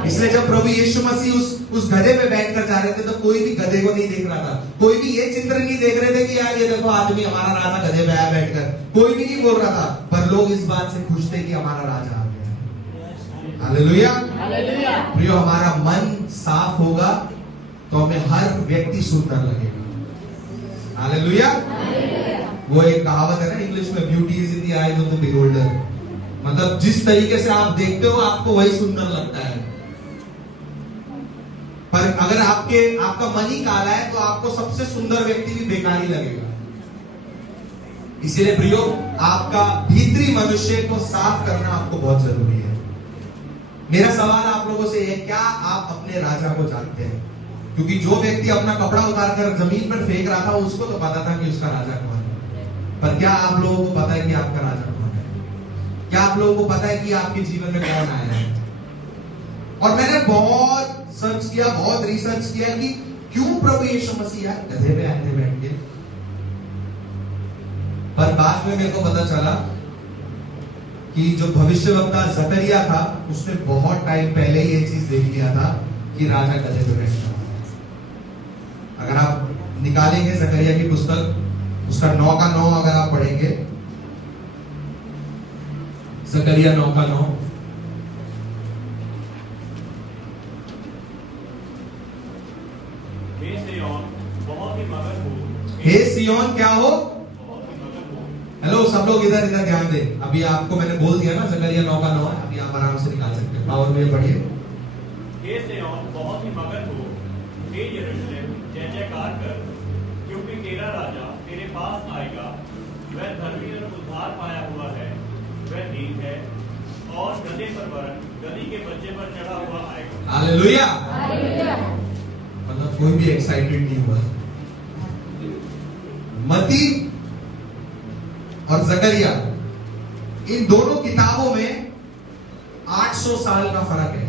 इसलिए जब प्रभु यीशु मसीह उस गधे पे बैठकर जा रहे थे तो कोई भी गधे को नहीं देख रहा था, कोई भी ये चित्र नहीं देख रहे थे कि यार ये देखो आदमी हमारा राजा गधे पे आया बैठकर, कोई भी नहीं बोल रहा था। पर लोग इस बात से खुश थे कि हमारा राजा आ गया। हालेलुया। प्रियो, हमारा मन साफ होगा तो हमें हर व्यक्ति सुंदर लगेगा। हालेलुया। वो एक कहावत है ना इंग्लिश में, beauty is in the eyes of the beholder. जिस तरीके से आप देखते हो आपको वही सुंदर लगता है। पर अगर आपका मन ही काला है तो आपको सबसे सुंदर व्यक्ति भी बेकार ही लगेगा। इसीलिए प्रियो, आपका भीतरी मनुष्य को साफ करना आपको बहुत जरूरी है। मेरा सवाल आप लोगों से है, क्या आप अपने राजा को जानते हैं? क्योंकि जो व्यक्ति अपना कपड़ा उतारकर जमीन पर फेंक रहा था उसको तो पता था कि उसका राजा कौन है। पर क्या आप लोगों को पता है कि आपका राजा कौन है? क्या आप लोगों को पता है कि आपके जीवन में कौन आया है? और मैंने बहुत सर्च किया, बहुत रिसर्च किया कि क्यों प्रभु यीशु मसीह गधे पे आए थे बैठ के। पर बाद में मेरे को पता चला कि जो भविष्यवक्ता जकरिया था उसने बहुत टाइम पहले ये चीज देख लिया था कि राजा गधे पे बैठता है। अगर आप निकालेंगे जकरिया की पुस्तक, उसका 9 का 9 अगर आप पढ़ेंगे, जकरिया 9 का 9, हे सियोन क्या हो? हेलो सब लोग इधर ध्यान दें। अभी आपको मैंने बोल दिया ना जकरिया 9 का 9 है, अभी आप आराम से निकाल सकते हैं। पावर में पढ़िए। हे सियोन बहुत ही मगन हो, हे यरूशलेम जय जयकार कर, क्योंकि तेरा राजा तेरे पास आएगा। वह धर्मी और उद्धार पाया हुआ है, वह दीन है और गधे पर वरन गधी के बच्चे पर चढ़ा हुआ आएगा। हालेलुया। कोई भी एक्साइटेड नहीं हुआ। मती और जकरिया, इन दोनों किताबों में 800 साल का फर्क है।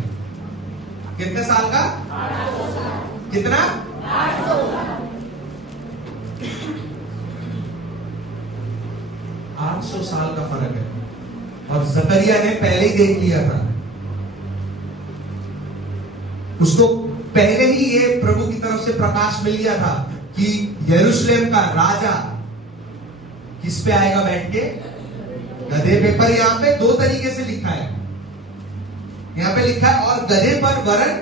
कितने साल का? 800 साल। कितना? 800 साल। 800 साल का फर्क है। और जकरिया ने पहले ही देख लिया था, उसको पहले ही ये प्रभु की तरफ से प्रकाश मिल गया था कि यरूशलेम का राजा किस पे आएगा बैठ के? गधे पे। पर यहां पे 2 तरीके से लिखा है। यहां पे लिखा है और गधे पर वरन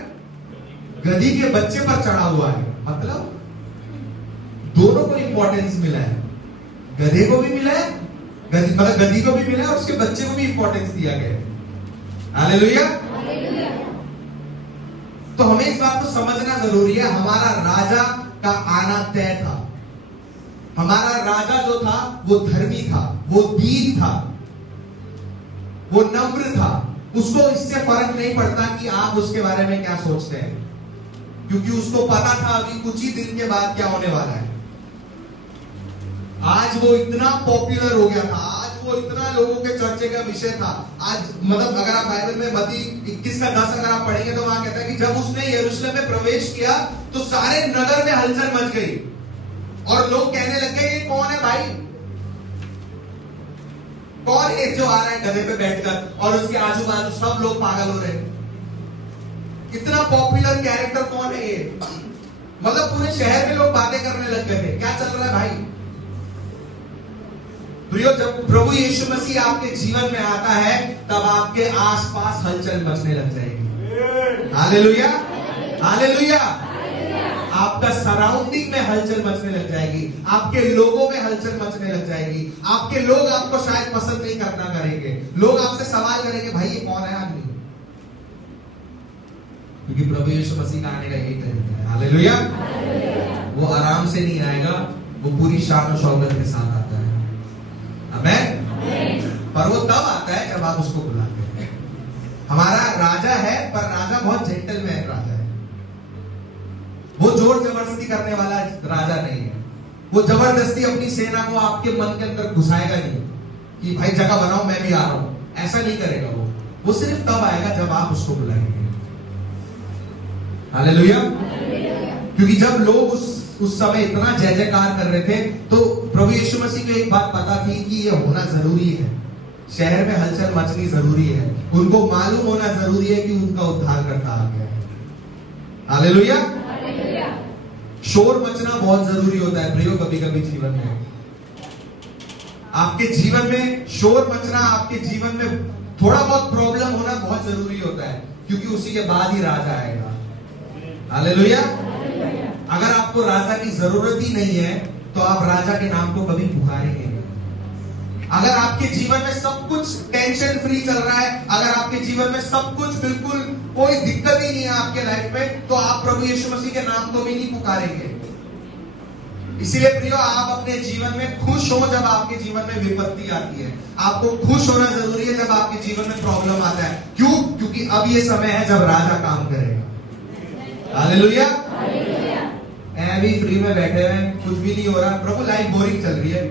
गधी के बच्चे पर चढ़ा हुआ है। मतलब दोनों को इंपॉर्टेंस मिला है, गधे को भी मिला है, मतलब गधी को भी मिला और उसके बच्चे को भी इंपॉर्टेंस दिया गया। हालेलुया। तो हमें इस बात को समझना जरूरी है, हमारा राजा का आना तय था। हमारा राजा जो था वो धर्मी था, वो दीन था, वो नम्र था। उसको इससे फर्क नहीं पड़ता कि आप उसके बारे में क्या सोचते हैं, क्योंकि उसको पता था अभी कुछ ही दिन के बाद क्या होने वाला है। आज वो इतना पॉपुलर हो गया था, आज वो इतना लोगों के चर्चे का विषय था। आज मतलब अगर आप बाइबल में मत्ती 21:10 अगर आप पढ़ेंगे तो वहां कहता है कि जब उसने यरूशलेम में प्रवेश किया तो सारे नगर में हलचल मच गई और लोग कहने लग गए ये कौन है भाई, कौन है जो आ रहा है गधे पे बैठकर, और उसके आजू बाजू सब लोग पागल हो रहे हैं। इतना पॉपुलर कैरेक्टर कौन है ये, मतलब पूरे शहर में लोग बातें करने लग गए थे, क्या चल रहा है भाई। प्रियो, जब प्रभु यीशु मसीह आपके जीवन में आता है तब आपके आसपास हलचल मचने लग जाएगी। Hallelujah, hallelujah. आपका सराउंडिंग में हलचल मचने लग जाएगी, आपके लोगों में हलचल मचने लग जाएगी। आपके लोग आपको शायद पसंद नहीं करना करेंगे, लोग आपसे सवाल करेंगे भाई ये कौन है आदमी, क्योंकि प्रभु यीशु मसीह का आने का यही तरीका है। हालेलुया। वो आराम से नहीं आएगा, वो पूरी शान और शौकत के साथ आता है। आमेन। पर वो तब आता है जब आप उसको बुलाते हैं। हमारा राजा है, पर राजा बहुत जेंटलमैन राजा है। वो जोर जबरदस्ती करने वाला राजा नहीं है। वो जबरदस्ती अपनी सेना को आपके मन के अंदर घुसाएगा नहीं कि भाई जगह बनाओ मैं भी आ रहा हूं, ऐसा नहीं करेगा। वो सिर्फ तब आएगा जब आप उसको बुलाएंगे। हालेलुया। क्योंकि जब लोग उस समय इतना जय जयकार कर रहे थे तो प्रभु यीशु मसीह को एक बात पता थी कि ये होना जरूरी है, शहर में हलचल मचनी जरूरी है। उनको मालूम होना जरूरी है कि उनका उद्धारकर्ता आ गया है। हालेलुया। शोर मचना बहुत जरूरी होता है प्रियो, कभी कभी जीवन में आपके जीवन में शोर मचना, आपके जीवन में थोड़ा बहुत प्रॉब्लम होना बहुत जरूरी होता है, क्योंकि उसी के बाद ही राजा आएगा। हालेलुया। अगर आपको राजा की जरूरत ही नहीं है तो आप राजा के नाम को कभी पुकारेंगे। अगर आपके जीवन में सब कुछ टेंशन फ्री चल रहा है, अगर आपके जीवन में सब कुछ बिल्कुल कोई दिक्कत ही नहीं है आपके लाइफ में, तो आप प्रभु यीशु मसीह के नाम को भी नहीं पुकारेंगे। इसीलिए प्रियो, आप अपने जीवन में खुश हो जब आपके जीवन में विपत्ति आती है। आपको खुश होना जरूरी है जब आपके जीवन में प्रॉब्लम आता है। क्यों? क्योंकि अब ये समय है जब राजा काम करेगा। हालेलुया। अभी फ्री में बैठे हैं, कुछ भी नहीं हो रहा, प्रभु लाइफ बोरिंग चल रही है,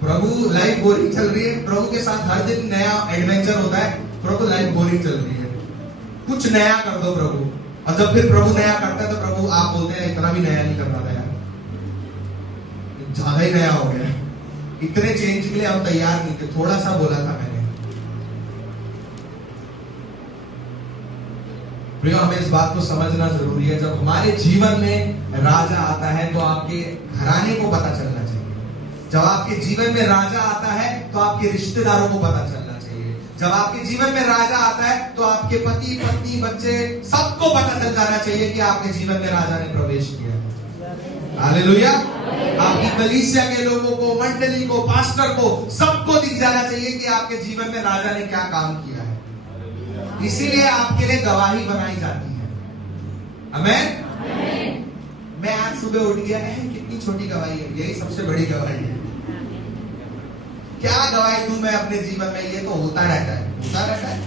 प्रभु लाइफ बोरिंग चल रही है, प्रभु के साथ हर दिन नया एडवेंचर होता है, प्रभु लाइफ बोरिंग चल रही है, कुछ नया कर दो प्रभु। और जब फिर प्रभु नया करता है तो प्रभु आप बोलते हैं इतना भी नया नहीं करना था यार, ज्यादा ही नया हो गया, इतने चेंज के लिए हम तैयार नहीं थे, थोड़ा सा बोला था मैंने। प्रियो, हमें इस बात को समझना जरूरी है, जब हमारे जीवन में राजा आता है तो आपके घराने को पता चलना चाहिए। जब आपके जीवन में राजा आता है तो आपके रिश्तेदारों को पता चलना चाहिए। जब आपके जीवन में राजा आता है तो आपके पति पत्नी बच्चे सबको पता चल जाना चाहिए कि आपके जीवन में राजा ने प्रवेश किया है। हालेलुया। आपकी कलीसिया के लोगों को, मंडली को, पास्टर को, सबको दिख जाना चाहिए कि आपके जीवन में राजा ने क्या काम किया है। इसीलिए आपके लिए गवाही बनाई जाती है। आमीन। मैं आज सुबह उठ गया है, कितनी छोटी गवाही है, यही सबसे बड़ी गवाही है। क्या गवाही दूं मैं अपने जीवन में, ये तो होता रहता है, होता रहता है।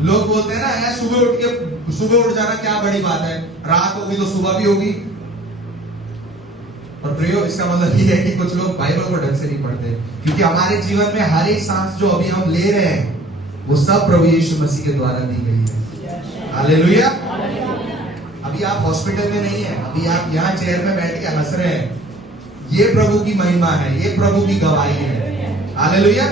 लोग बोलते हैं ना यार सुबह उठ जाना क्या बड़ी बात है, रात होगी तो सुबह भी होगी। और प्रियो, इसका मतलब ये है कि कुछ लोग बाइबल को ढंग से नहीं पढ़ते, क्योंकि हमारे जीवन में हर एक सांस जो अभी हम ले रहे हैं वो सब प्रभु यीशु मसीह के द्वारा दी गई है। हालेलुया। अभी आप हॉस्पिटल में नहीं है, अभी आप यहाँ चेयर में बैठ के हंस रहे हैं, ये प्रभु की महिमा है, ये प्रभु की गवाही है। हालेलुया।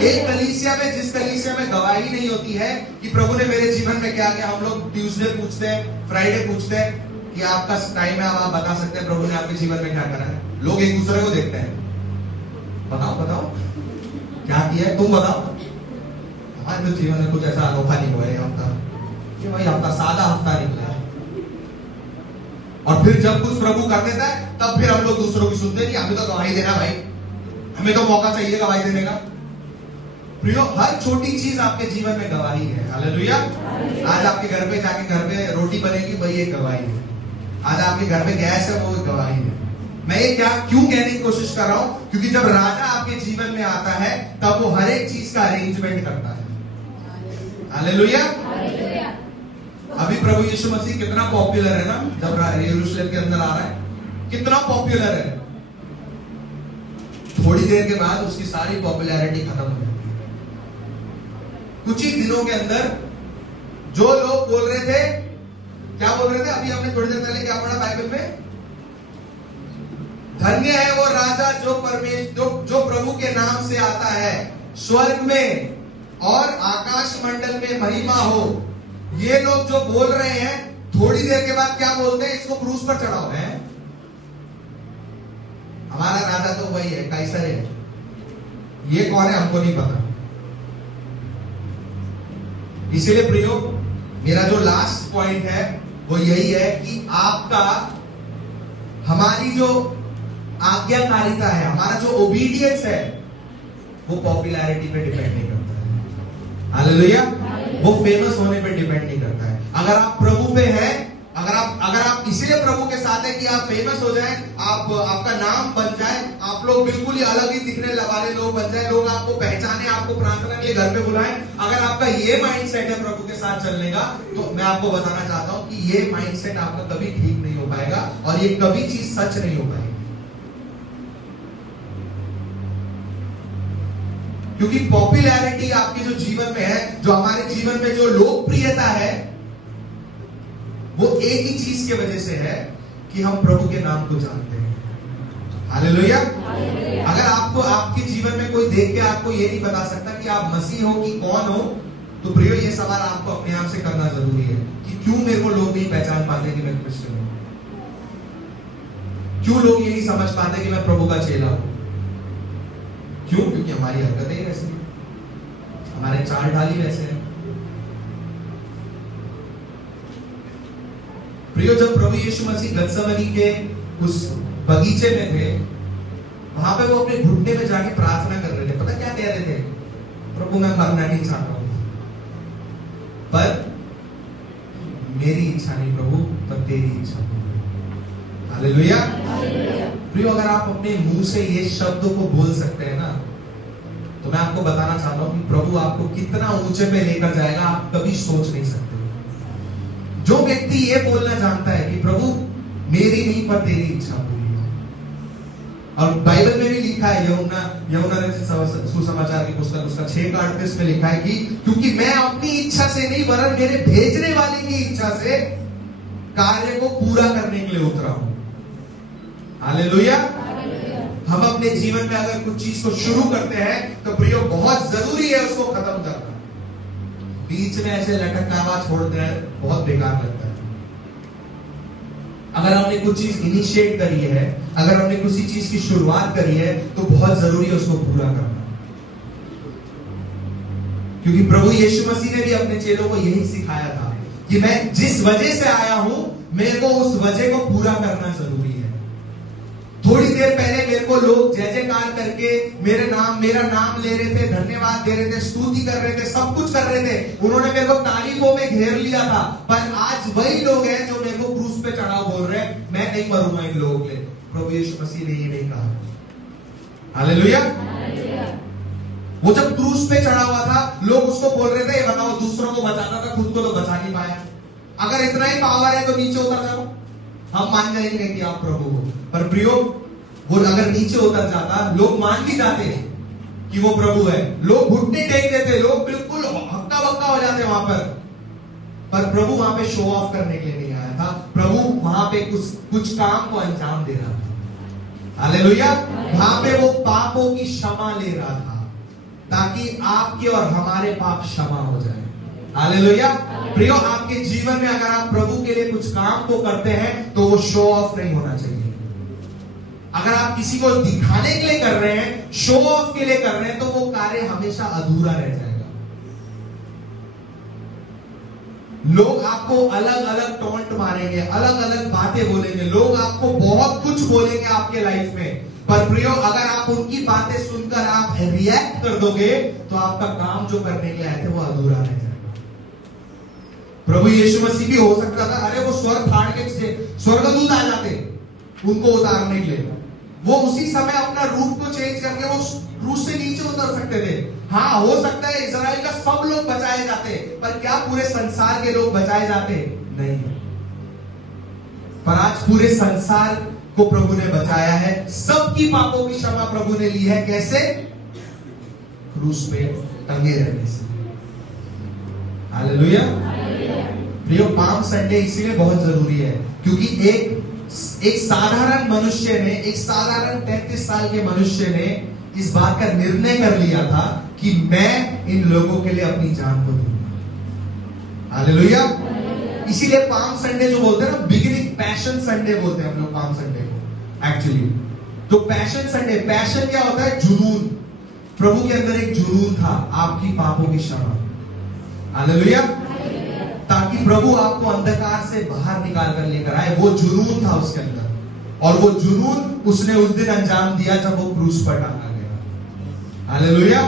एक कलीसिया में, जिस कलीसिया में गवाही नहीं होती है कि प्रभु ने मेरे जीवन में क्या किया, हम लोग ट्यूसडे पूछते हैं, फ्राइडे पूछते हैं कि आपका टाइम है, आप बता सकते हैं प्रभु ने आपके जीवन में क्या करा है। लोग एक दूसरे को देखते हैं, बताओ क्या किया है, तुम बताओ। हमारे तो जीवन में कुछ ऐसा अनोखा नहीं हुआ है हफ्ता, कि भाई हफ्ता सादा हफ्ता निकला है। और फिर जब कुछ प्रभु कर देता है तब फिर हम लोग दूसरों की सुनते हैं कि हमें तो गवाही देना भाई, हमें तो मौका चाहिए गवाही देने का। प्रियो, हर छोटी चीज आपके जीवन में गवाही है। हालेलुया। आज आपके घर पे जाके घर पे रोटी बनेगी, वही एक गवाही है। आज आपके घर पे गैस है, वो एक गवाही है। मैं ये क्यों कहने की कोशिश कर रहा हूं, क्योंकि जब राजा आपके जीवन में आता है तब वो हर एक चीज का अरेंजमेंट करता है। हालेलुया। अभी प्रभु यीशु मसीह कितना पॉपुलर है ना, जब यरूशलेम के अंदर आ रहा है, कितना पॉपुलर है। थोड़ी देर के बाद उसकी सारी पॉपुलैरिटी खत्म हो जाती है। कुछ ही दिनों के अंदर जो लोग बोल रहे थे, क्या बोल रहे थे, अभी हमने थोड़ी देर पहले क्या पढ़ा बाइबल में, धन्य है वो राजा जो प्रभु के नाम से आता है, स्वर्ग में और आकाश मंडल में महिमा हो। ये लोग जो बोल रहे हैं, थोड़ी देर के बाद क्या बोलते हैं, इसको क्रूस पर चढ़ाओ। है हमारा राजा तो वही है, कैसर है। ये कौन है हमको नहीं पता। इसीलिए प्रियो, मेरा जो लास्ट पॉइंट है वो यही है कि आपका, हमारी जो आज्ञाकारिता है, हमारा जो ओबीडियंस है, वो पॉपुलैरिटी पे डिपेंड नहीं करता है। हालेलुया। वो फेमस होने पे डिपेंड नहीं करता है। अगर आप प्रभु पे हैं, अगर आप इसीलिए प्रभु के साथ है कि आप फेमस हो जाए, आपका नाम बन जाए, आप लोग बिल्कुल ही अलग ही दिखने वाले लोग बन जाए, लोग आपको पहचाने, आपको प्रार्थना के लिए घर पे बुलाएं। अगर आपका ये माइंडसेट है प्रभु के साथ चलने का, तो मैं आपको बताना चाहता हूं कि ये माइंडसेट आपका कभी ठीक नहीं हो पाएगा और ये कभी चीज सच नहीं हो पाएगी। क्योंकि पॉपुलैरिटी आपके जो जीवन में है, जो हमारे जीवन में जो लोकप्रियता है, वो एक ही चीज की वजह से है कि हम प्रभु के नाम को जानते हैं। हालेलुया। अगर आपको आपके जीवन में कोई देख के आपको ये नहीं बता सकता कि आप मसीह हो कि कौन हो, तो प्रियो ये सवाल आपको अपने आप से करना जरूरी है कि क्यों मेरे को लोग नहीं पहचान पाते कि मैं क्रिश्चियन हूं, क्यों लोग ये नहीं समझ पाते कि मैं प्रभु का चेला हूं। क्यों? क्योंकि हमारी हरकतें ही वैसी हैं, हमारे चाल ढाल ही वैसे हैं। प्रियो, जब प्रभु यीशु मसीह गत्समनी के उस बगीचे में थे, वहां पे वो अपने घुटने में जाके प्रार्थना कर रहे थे। पता क्या कह रहे थे? प्रभु मैं मरना नहीं चाहता हूं, पर मेरी इच्छा नहीं प्रभु, पर तेरी इच्छा। हालेलुया। प्रियो, अगर आप अपने मुंह से ये शब्दों को बोल सकते हैं ना, तो मैं आपको बताना चाहता हूं कि प्रभु आपको कितना ऊंचे पे लेकर जाएगा, आप कभी सोच नहीं सकते। जो व्यक्ति ये बोलना जानता है कि प्रभु मेरी नहीं पर तेरी इच्छा पूरी हो, और बाइबल में भी लिखा है, यूहन्ना रचित सुसमाचार की पुस्तक उसका 6:38 में लिखा है कि क्योंकि मैं अपनी इच्छा से नहीं वरन मेरे भेजने वाले की इच्छा से कार्य को पूरा करने के लिए उतरा हूं। हालेलुया। हम अपने जीवन में अगर कुछ चीज को शुरू करते हैं तो प्रियो बहुत जरूरी है उसको खत्म करना। बीच में ऐसे लटकता हुआ छोड़ देना बहुत बेकार लगता है। अगर हमने कुछ चीज इनिशिएट करी है, अगर हमने किसी चीज की शुरुआत करी है, तो बहुत जरूरी है उसको पूरा करना। क्योंकि प्रभु यीशु मसीह ने भी अपने चेलों को यही सिखाया था कि मैं जिस वजह से आया हूं, मेरे को उस वजह को पूरा करना जरूरी है। थोड़ी देर पहले मेरे को लोग जय जयकार करके मेरा नाम ले रहे थे, धन्यवाद दे रहे थे, स्तुति कर रहे थे, सब कुछ कर रहे थे, उन्होंने मेरे को तारीफों में घेर लिया था। पर आज वही लोग हैं जो मेरे को क्रूस पे चढ़ाओ बोल रहे हैं, मैं नहीं मरूंगा इन लोगों के लिए। प्रभु यीशु मसीह ने ये नहीं कहा। हालेलुया। वो जब क्रूस पे चढ़ा हुआ था, लोग उसको बोल रहे थे, ये बताओ दूसरों को बचाता था, खुद को तो बचा नहीं पाया। अगर इतना ही पावर है तो नीचे उतर जाओ, हम मान जाएंगे कि आप प्रभु हो। पर प्रियो, वो अगर नीचे उतर जाता, लोग मान भी जाते कि वो प्रभु है, लोग घुटने टेक देते, लोग बिल्कुल हक्का बक्का हो जाते वहां पर प्रभु वहां पे शो ऑफ करने के लिए नहीं आया था। प्रभु वहां पे कुछ काम को अंजाम दे रहा था। हालेलुया। वहां पे वो पापों की क्षमा ले रहा था, ताकि आपके और हमारे पाप क्षमा हो जाए। हालेलुया। प्रियो, आपके जीवन में अगर आप प्रभु के लिए कुछ काम को करते हैं तो वो शो ऑफ नहीं होना चाहिए। अगर आप किसी को दिखाने के लिए कर रहे हैं, शो ऑफ के लिए कर रहे हैं, तो वो कार्य हमेशा अधूरा रह जाएगा। लोग आपको अलग अलग टॉन्ट मारेंगे, अलग अलग बातें बोलेंगे, लोग आपको बहुत कुछ बोलेंगे आपके लाइफ में, पर प्रियो अगर आप उनकी बातें सुनकर आप रिएक्ट कर दोगे तो आपका काम जो करने के लिए आए थे वो अधूरा रह जाएगा। प्रभु यीशु मसीह भी हो सकता था, अरे वो स्वर्ग फाड़ के स्वर्गदूत आ जाते उनको उतारने के लिए, वो उसी समय अपना रूप को चेंज करके वो क्रूस से नीचे उतर सकते थे। हाँ, हो सकता है इजराइल का सब लोग बचाए जाते, पर क्या पूरे संसार के लोग बचाए जाते? नहीं। पर आज पूरे संसार को प्रभु ने बचाया है, सबकी पापों की क्षमा प्रभु ने ली है। कैसे? क्रूस पे टंगे रहने से। हालेलुया। प्रियो, पाम संडे इसलिए बहुत जरूरी है क्योंकि एक साधारण मनुष्य ने, एक साधारण 33 साल के मनुष्य ने इस बात का निर्णय कर लिया था कि मैं इन लोगों के लिए अपनी जान को दूंगा। हालेलुया। इसीलिए पाम संडे जो बोलते हैं ना, बिगिनिंग पैशन संडे बोलते हैं हम लोग पाम संडे को एक्चुअली। तो पैशन संडे, पैशन क्या होता है? जुनून। प्रभु के अंदर एक जुनून था आपकी पापों की क्षमा। हालेलुया। ताकि प्रभु आपको अंधकार से बाहर निकाल कर लेकर आए, वो जुनून था उसके अंदर। और वो जुनून उसने उस दिन अंजाम दिया जब वो क्रूस पर टांगा गया। हालेलुया।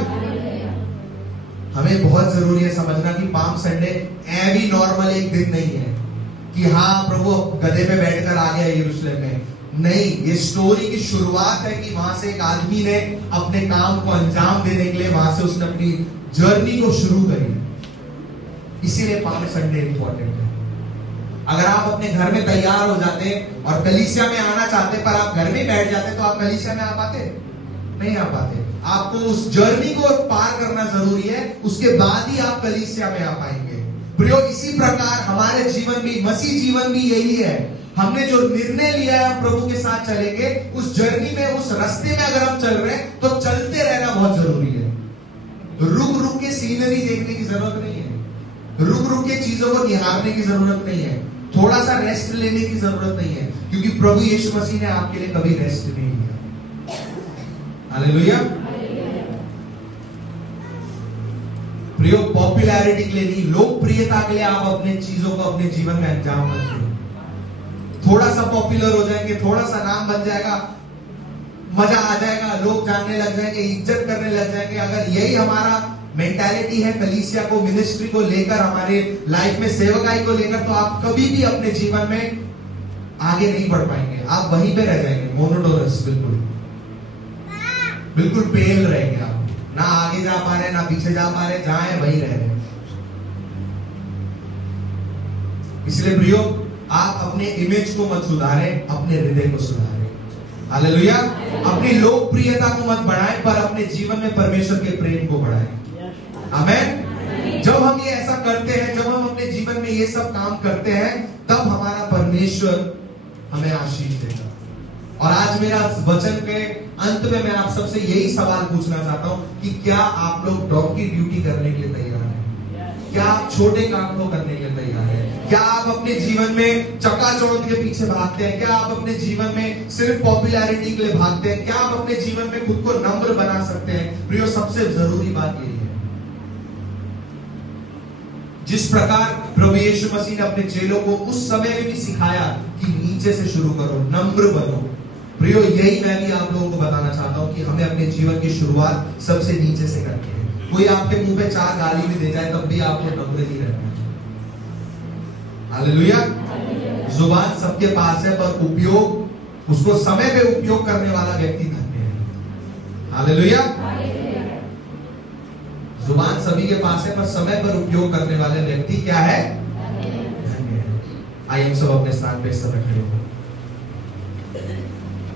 हमें बहुत जरूरी है समझना कि पाम संडे ऐवी नॉर्मल एक दिन नहीं है कि हाँ प्रभु गधे पे बैठकर आ गया यरूशलेम में। नहीं, ये स्टोरी की शुरुआत है कि वहां से एक आदमी ने अपने काम को अंजाम देने के लिए वहां से उसने अपनी जर्नी को शुरू करी। इसीलिए पाम संडे इंपॉर्टेंट है। अगर आप अपने घर में तैयार हो जाते और कलीसिया में आना चाहते पर आप घर में बैठ जाते तो आप कलीसिया में आ पाते? नहीं आ पाते। आपको उस जर्नी को पार करना जरूरी है, उसके बाद ही आप कलीसिया में आ पाएंगे। प्रियो, इसी प्रकार हमारे जीवन भी, मसीह जीवन भी यही है। हमने जो निर्णय लिया है प्रभु के साथ चलेंगे, उस जर्नी में, उस रास्ते में अगर हम चल रहे हैं तो चलते रहना बहुत जरूरी है। रुक रुक के सीनरी देखने की जरूरत नहीं है, रुक रुक के चीजों को निहारने की जरूरत नहीं है, थोड़ा सा रेस्ट लेने की जरूरत नहीं है, क्योंकि प्रभु यीशु मसीह ने आपके लिए कभी रेस्ट नहीं लिया। हालेलुया। प्रियो, पॉपुलैरिटी के लिए नहीं, लोकप्रियता के लिए आप अपने चीजों को अपने जीवन में अंजाम मत दो। थोड़ा सा पॉपुलर हो जाएंगे, थोड़ा सा नाम बन जाएगा, मजा आ जाएगा, लोग जानने लग जाएंगे, इज्जत करने लग जाएंगे। अगर यही हमारा मेंटालिटी है कलीसिया को, मिनिस्ट्री को लेकर, हमारे लाइफ में सेवकाई को लेकर, तो आप कभी भी अपने जीवन में आगे नहीं बढ़ पाएंगे। आप वहीं पे रह जाएंगे, मोनोटोनस, बिल्कुल पेल रहेंगे। आप ना आगे जा पा रहे, ना पीछे जा पा रहे, जहां है वहीं रह रहे। इसलिए प्रियो, आप अपने इमेज को मत सुधारें, अपने हृदय को सुधारें। हालेलुया। अपनी लोकप्रियता को मत बढ़ाएं, पर अपने जीवन में परमेश्वर के प्रेम को बढ़ाएं। आमेन। जब हम ये ऐसा करते हैं, जब हम अपने जीवन में ये सब काम करते हैं, तब हमारा परमेश्वर हमें आशीष देगा। और आज मेरा वचन के अंत में मैं आप सबसे यही सवाल पूछना चाहता हूं कि क्या आप लोग डॉगी ड्यूटी करने के लिए तैयार हैं? क्या आप छोटे काम को करने के लिए तैयार हैं? क्या आप अपने जीवन में चकाचौंध के पीछे भागते हैं? क्या आप अपने जीवन में सिर्फ पॉपुलैरिटी के लिए भागते हैं? क्या आप अपने जीवन में खुद को नम्र बना सकते हैं? प्रियो, सबसे जरूरी बात यही है। जिस प्रकार प्रभु यीशु मसीह ने अपने चेलों को उस समय में भी सिखाया कि नीचे से शुरू करो, नम्र बनो। प्रियो, यही मैं भी आप लोगों को बताना चाहता हूं कि हमें अपने जीवन की शुरुआत सबसे नीचे से करनी है। कोई आपके मुंह पे 4 गाली भी दे जाए तब भी आपको नम्र ही रहना है। हालेलुया। जुबान सबके पास है, पर उपयोग, उसको समय पे उपयोग करने वाला व्यक्ति धन्य है। हालेलुया। जुबान सभी के पास है, पर समय पर उपयोग करने वाले व्यक्ति क्या है? धन्य है। आइए हम सब अपने स्थान पे इस समय खड़े हो।